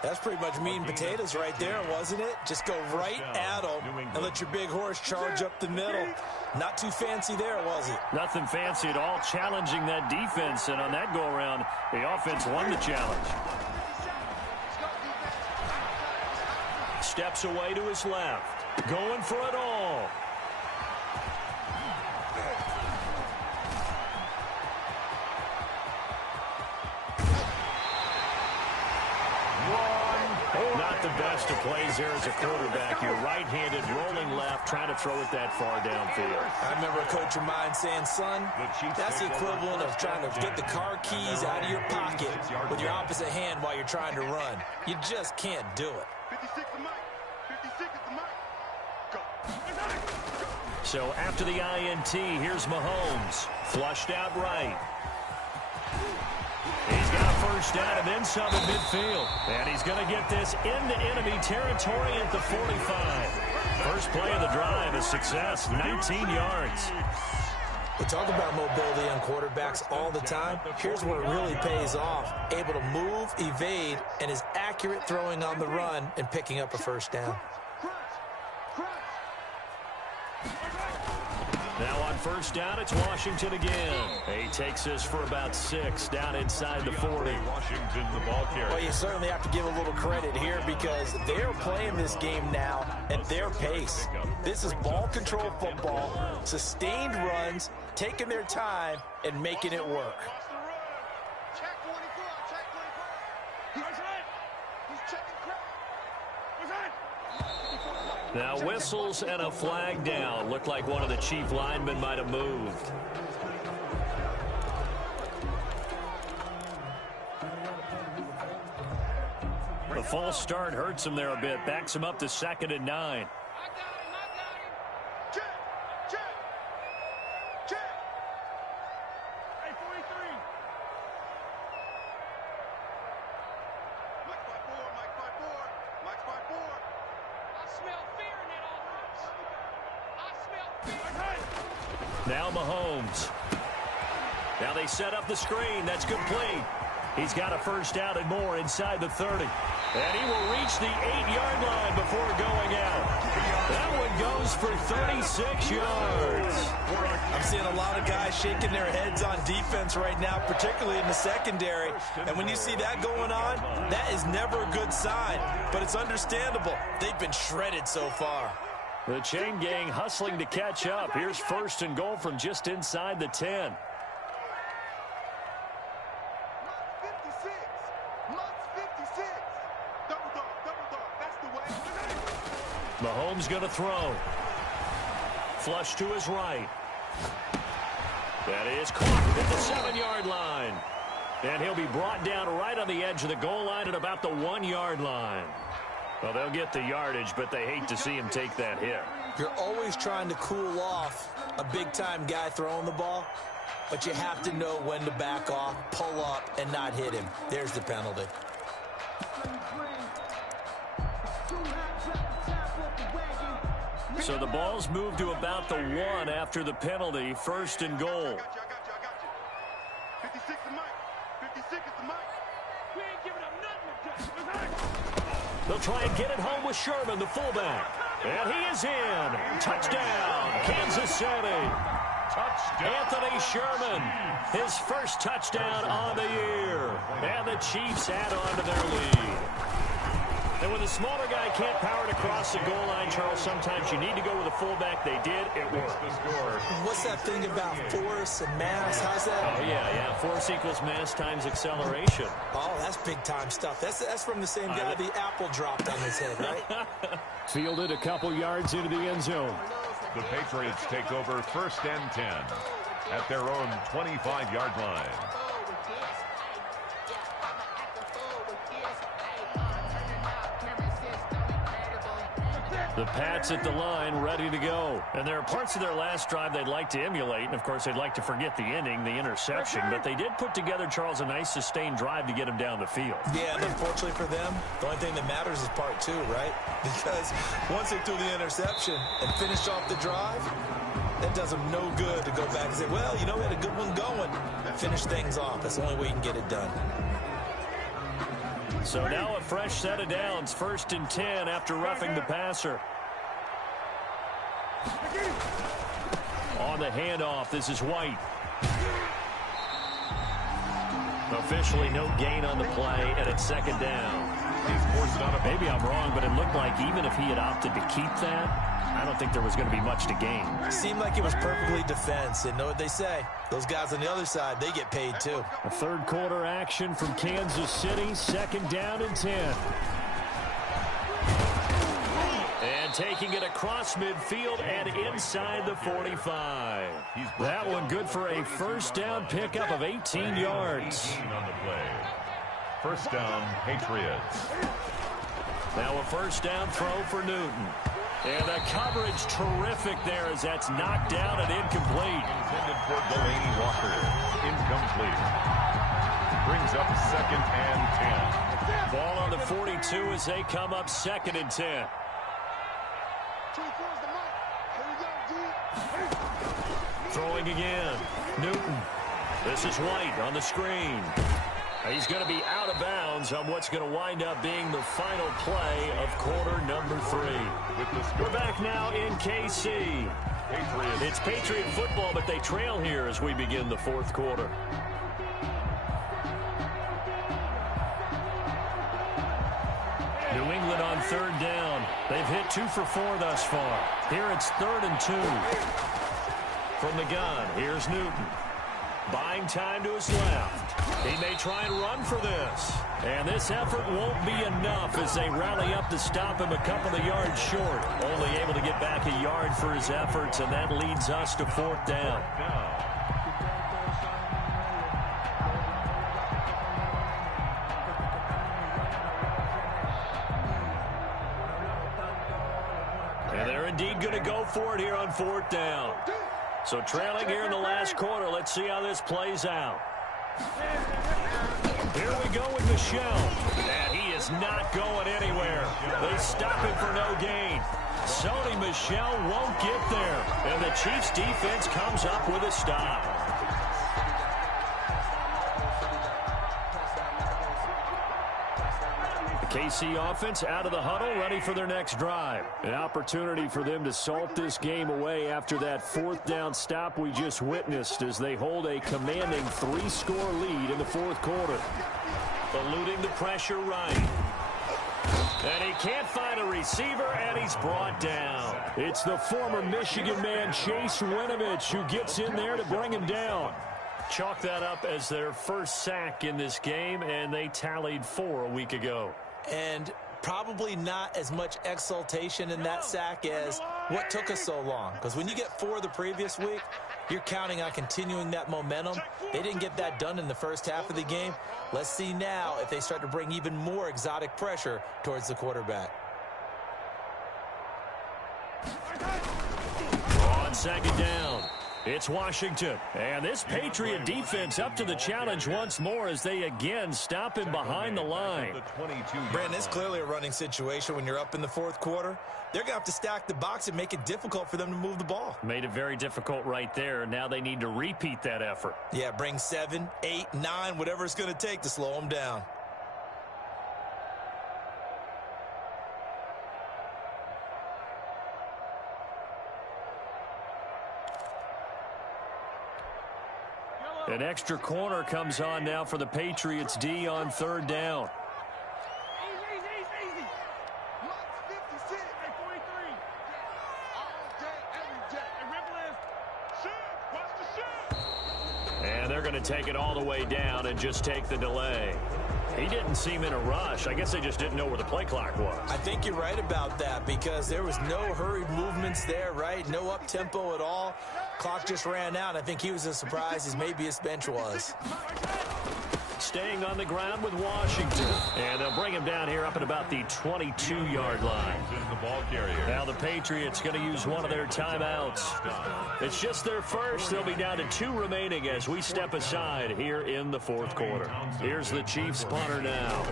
That's pretty much meat and potatoes right there, wasn't it? Just go right at them and let your big horse charge up the middle. Not too fancy there, was it? Nothing fancy at all, challenging that defense. And on that go-around, the offense won the challenge. Steps away to his left. Going for it all. Not the best of plays there as a quarterback. You're right-handed, rolling left, trying to throw it that far downfield. I remember a coach of mine saying, son, that's the equivalent of trying to get the car keys out of your pocket with your opposite hand while you're trying to run. You just can't do it. 56 the mic. 56 is the mic. Go. So after the INT, here's Mahomes. Flushed out right. He's got a first down and then some in midfield. And he's going to get this into enemy territory at the 45. First play of the drive, a success, 19 yards. We talk about mobility on quarterbacks all the time. Here's where it really pays off. Able to move, evade, and is accurate throwing on the run and picking up a first down. Now on first down, it's Washington again. He takes this for about 6 down inside the 40. Washington, the ball carrier. Well, you certainly have to give a little credit here because they're playing this game now at their pace. This is ball control football, sustained runs, taking their time, and making it work. Check 24. Check 24. He's right. He's checking crap. What's that? Now whistles and a flag down. Looked like one of the chief linemen might have moved. The false start hurts him there a bit. Backs him up to 2nd and 9. I got him. Check. Check. Check. Hey, 43. Mike 5-4. Mike 5-4. Mike 5-4. I smell fear in that offense. I smell fear. Now Mahomes. Now they set up the screen. That's complete. He's got a first down and more inside the 30. And he will reach the 8-yard line before going out. That one goes for 36 yards. I'm seeing a lot of guys shaking their heads on defense right now, particularly in the secondary. And when you see that going on, that is never a good sign. But it's understandable. They've been shredded so far. The chain gang hustling to catch up. Here's 1st and goal from just inside the 10. Mahomes going to throw. Flush to his right. That is caught at the 7-yard line. And he'll be brought down right on the edge of the goal line at about the 1-yard line. Well, they'll get the yardage, but they hate to see him take that hit. You're always trying to cool off a big-time guy throwing the ball, but you have to know when to back off, pull up, and not hit him. There's the penalty. So the ball's moved to about the 1 after the penalty. 1st and goal. I got you. 56 the mic. 56 is the mic. We ain't giving up nothing. They'll try and get it home with Sherman, the fullback. And he is in. Touchdown, Kansas City. Touchdown. Anthony Sherman, his first touchdown on the year. And the Chiefs add on to their lead. And when the smaller guy can't power it across the goal line, Charles, sometimes you need to go with a fullback. They did. It worked. What's that thing about force and mass? How's that? Oh, yeah. Force equals mass times acceleration. Oh, that's big-time stuff. That's from the same guy the apple dropped on his head, right? Fielded a couple yards into the end zone. The Patriots take over 1st and 10 at their own 25-yard line. The Pats at the line, ready to go. And there are parts of their last drive they'd like to emulate. And, of course, they'd like to forget the ending, the interception. But they did put together, Charles, a nice sustained drive to get him down the field. Yeah, and unfortunately for them, the only thing that matters is part 2, right? Because once they threw the interception and finished off the drive, that does them no good to go back and say, well, you know, we had a good one going. Finish things off. That's the only way you can get it done. So now a fresh set of downs. 1st and 10 after roughing the passer. On the handoff, this is White. Officially no gain on the play, and it's 2nd down. Maybe I'm wrong, but it looked like even if he had opted to keep that, I don't think there was going to be much to gain. It seemed like it was perfectly defense, and know what they say. Those guys on the other side, they get paid too. A 3rd quarter action from Kansas City, 2nd down and 10. And taking it across midfield and inside the 45. That one good for a first down pickup of 18 yards. 18 on the play. First down, Patriots. Now a first down throw for Newton. And the coverage terrific there as that's knocked down and incomplete. Intended for Delaney Walker. Incomplete. Brings up 2nd and 10. Ball on the 42 as they come up 2nd and 10. Throwing again. Newton. This is White on the screen. He's going to be out of bounds on what's going to wind up being the final play of quarter number 3. We're back now in KC. It's Patriot football, but they trail here as we begin the 4th quarter. New England on 3rd down. They've hit 2 for 4 thus far. Here it's 3rd and 2. From the gun, here's Newton. Buying time to his left. He may try and run for this. And this effort won't be enough as they rally up to stop him a couple of yards short. Only able to get back a yard for his efforts, and that leads us to 4th down. And they're indeed going to go for it here on 4th down. So trailing here in the last quarter. Let's see how this plays out. Here we go with Michel. And he is not going anywhere. They stop him for no gain. Sony Michel won't get there. And the Chiefs defense comes up with a stop. KC offense out of the huddle, ready for their next drive. An opportunity for them to salt this game away after that 4th down stop we just witnessed as they hold a commanding 3-score lead in the 4th quarter. Eluding the pressure right. And he can't find a receiver, and he's brought down. It's the former Michigan man, Chase Winovich, who gets in there to bring him down. Chalk that up as their first sack in this game, and they tallied 4 a week ago. And probably not as much exultation in that sack as what took us so long. Because when you get 4 the previous week, you're counting on continuing that momentum. They didn't get that done in the first half of the game. Let's see now if they start to bring even more exotic pressure towards the quarterback. On 2nd down, it's Washington. And this Patriot defense up to the challenge once more as they again stop him behind the line. Brandon, it's clearly a running situation when you're up in the 4th quarter. They're going to have to stack the box and make it difficult for them to move the ball. Made it very difficult right there. Now they need to repeat that effort. Yeah, bring 7, 8, 9, whatever it's going to take to slow them down. An extra corner comes on now for the Patriots D on 3rd down. Easy. Watch 56. Hey, 43. All day, every day. Hey, Ripple is shoot. Watch the shoot. And they're going to take it all the way down and just take the delay. He didn't seem in a rush. I guess they just didn't know where the play clock was. I think you're right about that because there was no hurried movements there, right? No up-tempo at all. Clock just ran out. I think he was as surprised as maybe his bench was. Staying on the ground with Washington. And they'll bring him down here up at about the 22-yard line. Now the Patriots going to use one of their timeouts. It's just their first. They'll be down to 2 remaining as we step aside here in the 4th quarter. Here's the Chiefs punter now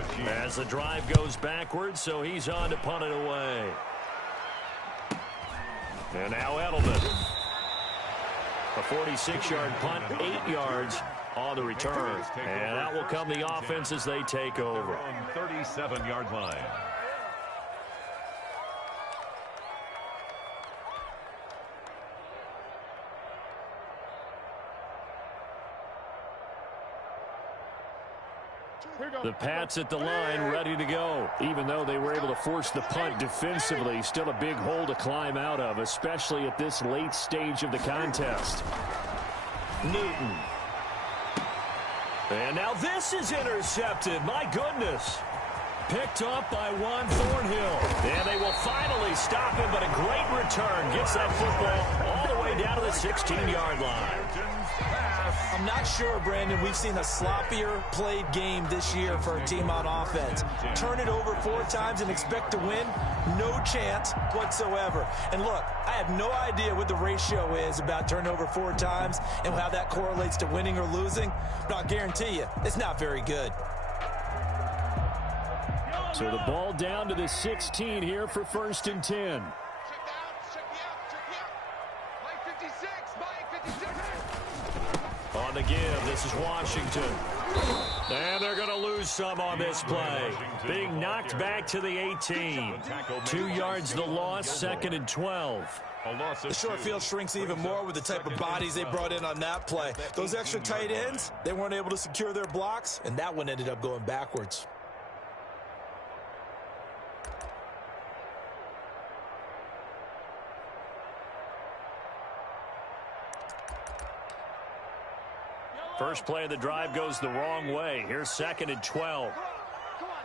as the drive goes backwards, so he's on to punt it away. And now Edelman. A 46-yard punt, 8 yards on the return. And that will come the offense as they take over. 37-yard line. The Pats at the line ready to go. Even though they were able to force the punt defensively, still a big hole to climb out of, especially at this late stage of the contest. Newton. And now this is intercepted. My goodness. picked off by Juan Thornhill. And they will finally stop him, but a great return. Gets that football all the way down to the 16-yard line. I'm not sure, Brandon, we've seen a sloppier played game this year for a team on offense. Turn it over 4 times and expect to win? No chance whatsoever. And look, I have no idea what the ratio is about turnover 4 times and how that correlates to winning or losing, but I'll guarantee you, it's not very good. So the ball down to the 16 here for 1st and 10. On the give, this is Washington. And they're going to lose some on this play. Being knocked back to the 18. 2 yards the loss, 2nd and 12. The short field shrinks even more with the type of bodies they brought in on that play. Those extra tight ends, they weren't able to secure their blocks, and that one ended up going backwards. First play of the drive goes the wrong way. Here's 2nd and 12. Come on,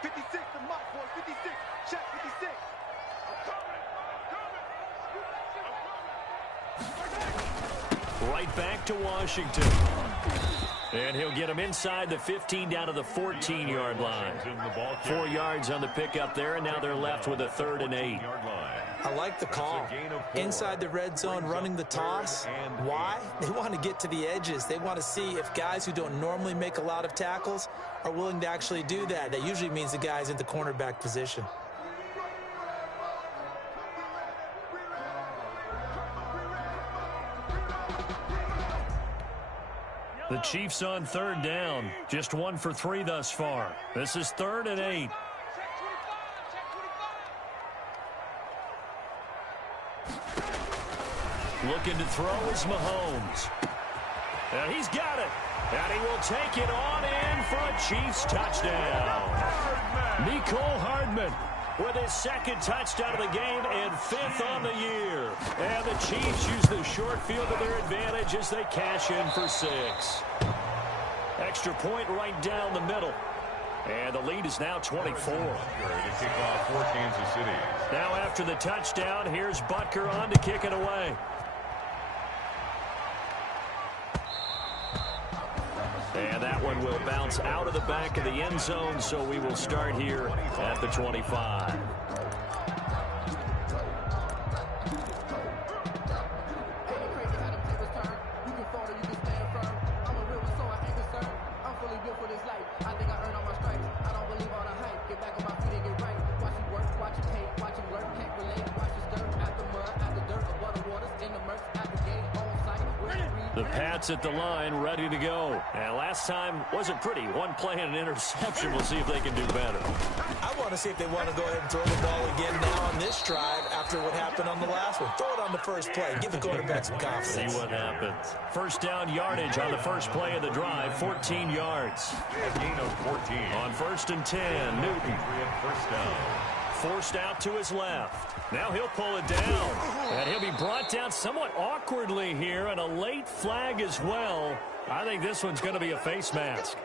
56 to Mike, boy. 56. Check 56. Right back to Washington. And he'll get him inside the 15 down to the 14-yard line. 4 yards on the pickup there, and now they're left with a 3rd and 8. I like the call. Inside the red zone, running the toss. Why? They want to get to the edges. They want to see if guys who don't normally make a lot of tackles are willing to actually do that. That usually means the guy's in the cornerback position. The Chiefs on 3rd down. Just 1 for 3 thus far. This is 3rd and 8. Looking to throw is Mahomes. And he's got it. And he will take it on in for a Chiefs touchdown. Mecole Hardman with his 2nd touchdown of the game and 5th on the year. And the Chiefs use the short field to their advantage as they cash in for 6. Extra point right down the middle. And the lead is now 24. Now after the touchdown, here's Butker on to kick it away. And that one will bounce out of the back of the end zone, so we will start here at the 25. The Pats at the line, ready to go. And last time wasn't pretty. One play and an interception. We'll see if they can do better. I want to see if they want to go ahead and throw the ball again now on this drive after what happened on the last one. Throw it on the first play. Give the quarterback some confidence. See what happens. First down yardage on the first play of the drive, 14 yards. A gain of 14. On 1st and 10, Newton. First down. Forced out to his left. Now he'll pull it down. And he'll be brought down somewhat awkwardly here, and a late flag as well. I think this one's going to be a face mask.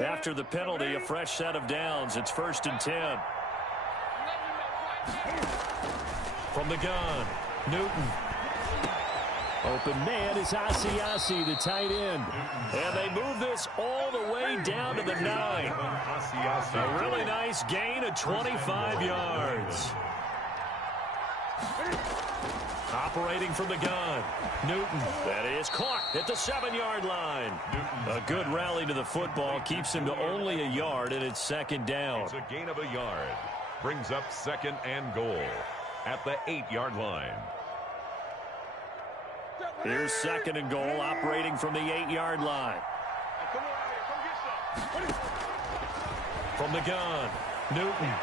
After the penalty, a fresh set of downs. It's 1st and 10. From the gun, Newton. Open man is Asiasi, the tight end. And they move this all the way down to the 9. A really nice gain of 25 yards. Operating from the gun, Newton. That is caught at the 7-yard line. A good rally to the football keeps him to only a yard, and it's 2nd down. It's a gain of a yard. Brings up 2nd and goal at the 8-yard line. Here's 2nd and goal, operating from the 8-yard line. From the gun, Newton.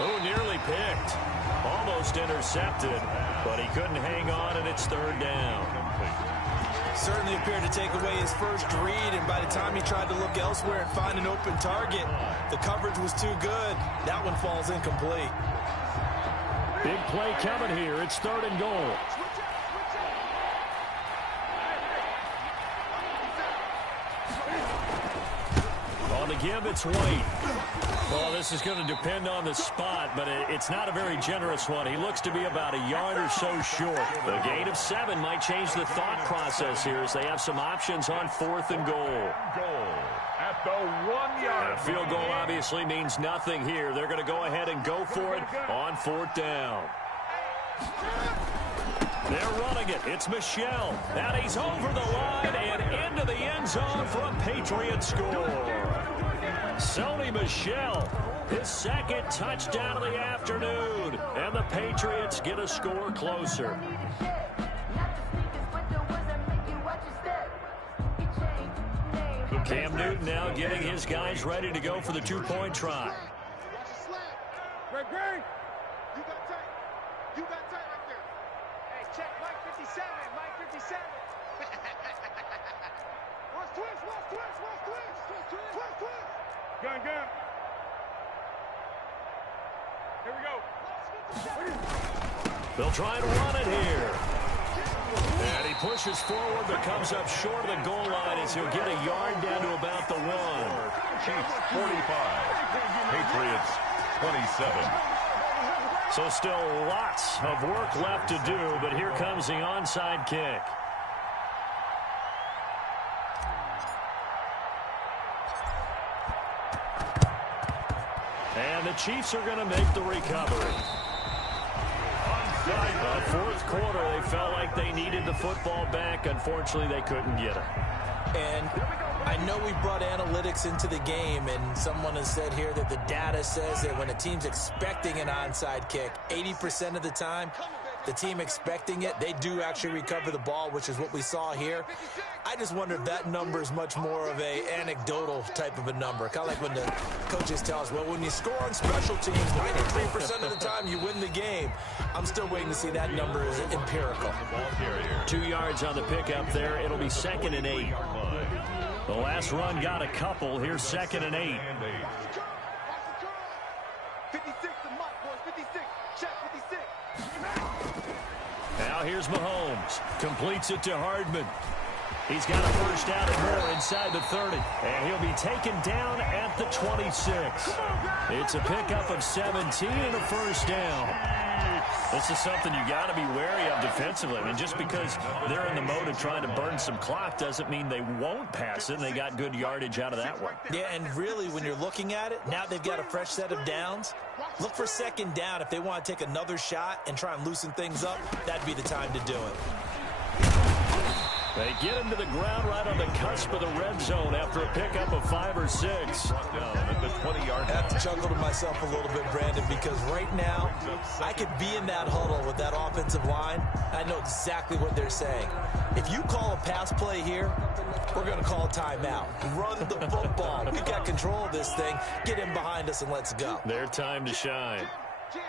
Oh, nearly picked. Almost intercepted, but he couldn't hang on, and it's 3rd down. Certainly appeared to take away his first read, and by the time he tried to look elsewhere and find an open target, the coverage was too good. That one falls incomplete. Big play coming here. It's 3rd and goal. On the give, it's White. Well, this is going to depend on the spot, but it's not a very generous one. He looks to be about a yard or so short. The gain of 7 might change the thought process here as they have some options on 4th and goal. At the 1-yard. A field goal obviously means nothing here. They're going to go ahead and go for it on 4th down. They're running it. It's Michel. And he's over the line and into the end zone for a Patriots score. Sony Michel, his 2nd touchdown of the afternoon. And the Patriots get a score closer. Cam Newton now getting his guys ready to go for the 2-point try. Greg, you got tight. You got tight right there. Hey, check Mike 57. Mike 57. Watch twist. Gun. Here we go. They'll try and run it here. And he pushes forward but comes up short of the goal line as he'll get a yard down to about the 1. Chiefs 45. Patriots 27. So still lots of work left to do, but here comes the onside kick. And the Chiefs are going to make the recovery. The 4th quarter, they felt like they needed the football back. Unfortunately, they couldn't get it. And I know we brought analytics into the game, and someone has said here that the data says that when a team's expecting an onside kick, 80% of the time, the team expecting it, they do actually recover the ball, which is what we saw here. I just wonder if that number is much more of a anecdotal type of a number. Kind of like when the coaches tell us, well, when you score on special teams, 93% of the time you win the game. I'm still waiting to see that number is empirical. 2 yards on the pickup there. It'll be 2nd and 8. The last run got a couple. Here's 2nd and 8. 56 to Mike, boys. 56. Check 56. Now here's Mahomes. Completes it to Hardman. He's got a first down and more inside the 30. And he'll be taken down at the 26. It's a pickup of 17 and a first down. This is something you got to be wary of defensively. I mean, just because they're in the mode of trying to burn some clock doesn't mean they won't pass it. They got good yardage out of that one. Yeah, and really, when you're looking at it, now they've got a fresh set of downs. Look for 2nd down. If they want to take another shot and try and loosen things up, that'd be the time to do it. They get him to the ground right on the cusp of the red zone after a pickup of 5 or 6. Down at the 20-yard. I have to chuckle to myself a little bit, Brandon, because right now I could be in that huddle with that offensive line. I know exactly what they're saying. If you call a pass play here, we're going to call a timeout. Run the football. We've got control of this thing. Get in behind us and let's go. Their time to shine. Jim.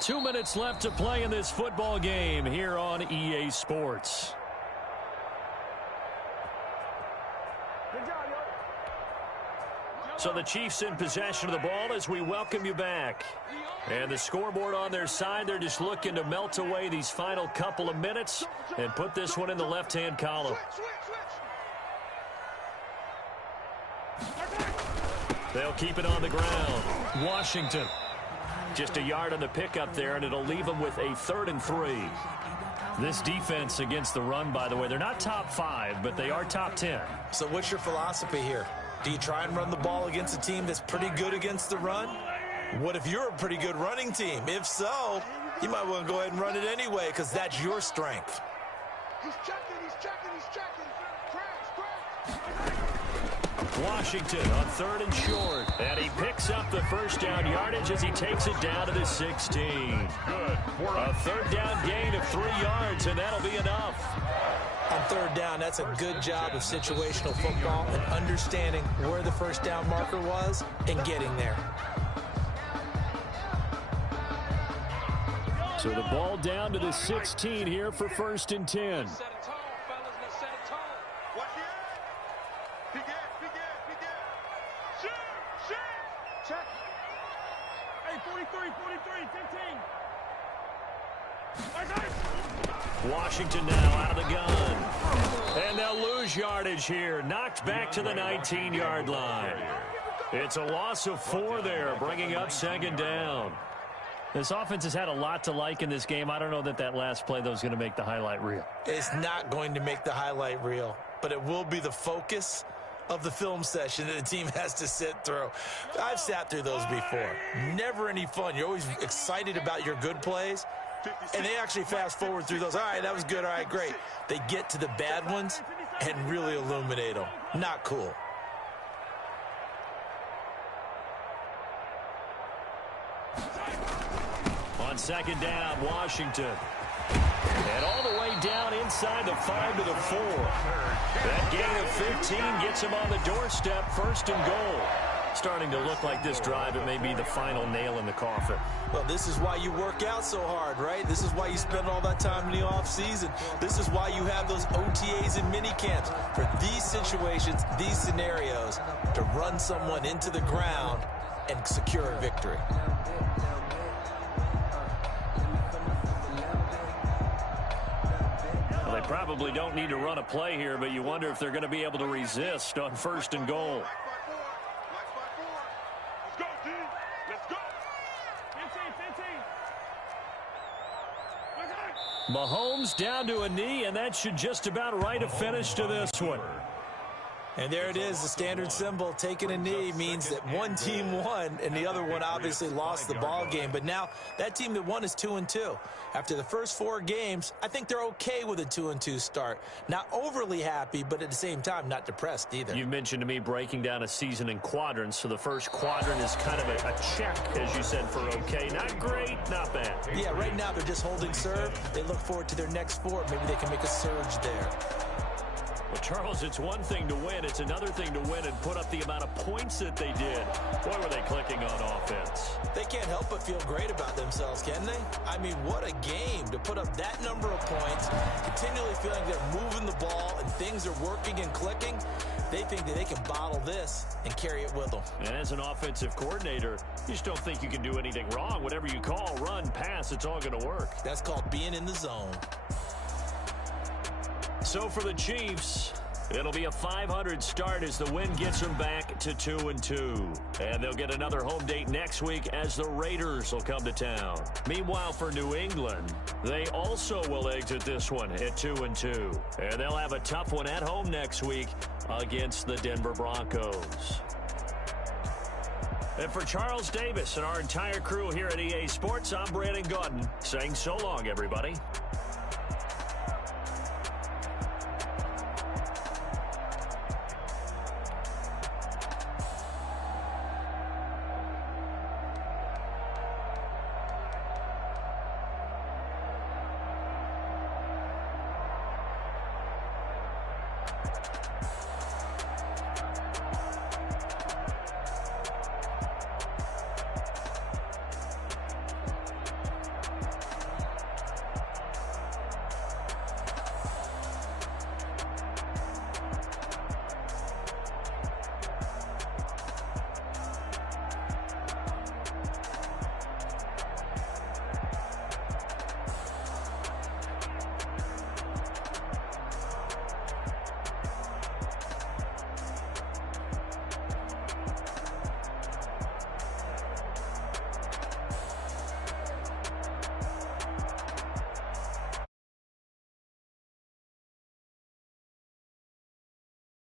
2 minutes left to play in this football game here on EA Sports. So the Chiefs in possession of the ball as we welcome you back. And the scoreboard on their side, they're just looking to melt away these final couple of minutes and put this one in the left-hand column. They'll keep it on the ground. Washington. Just a yard on the pickup there, and it'll leave them with a 3rd and 3. This defense against the run, by the way, they're not top 5, but they are top 10. So what's your philosophy here? Do you try and run the ball against a team that's pretty good against the run? What if you're a pretty good running team? If so, you might want to go ahead and run it anyway because that's your strength. He's checking. Washington on 3rd and short. And he picks up the first down yardage as he takes it down to the 16. Good. A 3rd down gain of 3 yards, and that'll be enough. On third down, that's a good job of situational football and understanding where the first down marker was and getting there. So the ball down to the 16 here for 1st and 10. Set a tone, fellas. Let's set a tone. Watch it. Begin. Shoot. Check. Hey, 43, 15. Washington now out of the gun. And they'll lose yardage here. Knocked back to the 19-yard line. It's a loss of 4 there, bringing up 2nd down. This offense has had a lot to like in this game. I don't know that that last play, though, is going to make the highlight reel. It's not going to make the highlight reel, but it will be the focus of the film session that the team has to sit through. I've sat through those before. Never any fun. You're always excited about your good plays, and they actually fast forward through those. All right, that was good. All right, great. They get to the bad ones and really illuminate them. Not cool. On 2nd down, Washington. And all the way down inside the 5 to the 4. That gain of 15 gets him on the doorstep, 1st and goal. Starting to look like this drive, it may be the final nail in the coffin. Well, this is why you work out so hard, right? This is why you spend all that time in the offseason. This is why you have those OTAs and mini camps. For these situations, these scenarios, to run someone into the ground and secure a victory. Well, they probably don't need to run a play here, but you wonder if they're going to be able to resist on 1st and goal. Mahomes down to a knee, and that should just about write a finish to this one. And there it is, the standard symbol. Taking a knee means that one team won, and the other one obviously lost the ball game. But now that team that won is 2-2. After the first 4 games, I think they're okay with a 2-2 start. Not overly happy, but at the same time, not depressed either. You mentioned to me breaking down a season in quadrants. So the first quadrant is kind of a check, as you said, for okay. Not great, not bad. Yeah, right now they're just holding serve. They look forward to their next 4. Maybe they can make a surge there. Well, Charles, it's one thing to win. It's another thing to win and put up the amount of points that they did. Boy, were they clicking on offense. They can't help but feel great about themselves, can they? I mean, what a game to put up that number of points, continually feeling they're moving the ball and things are working and clicking. They think that they can bottle this and carry it with them. And as an offensive coordinator, you just don't think you can do anything wrong. Whatever you call, run, pass, it's all going to work. That's called being in the zone. So for the Chiefs, it'll be a 500 start as the win gets them back to 2-2. And they'll get another home date next week as the Raiders will come to town. Meanwhile, for New England, they also will exit this one at 2-2. And they'll have a tough one at home next week against the Denver Broncos. And for Charles Davis and our entire crew here at EA Sports, I'm Brandon Gaudin saying so long, everybody.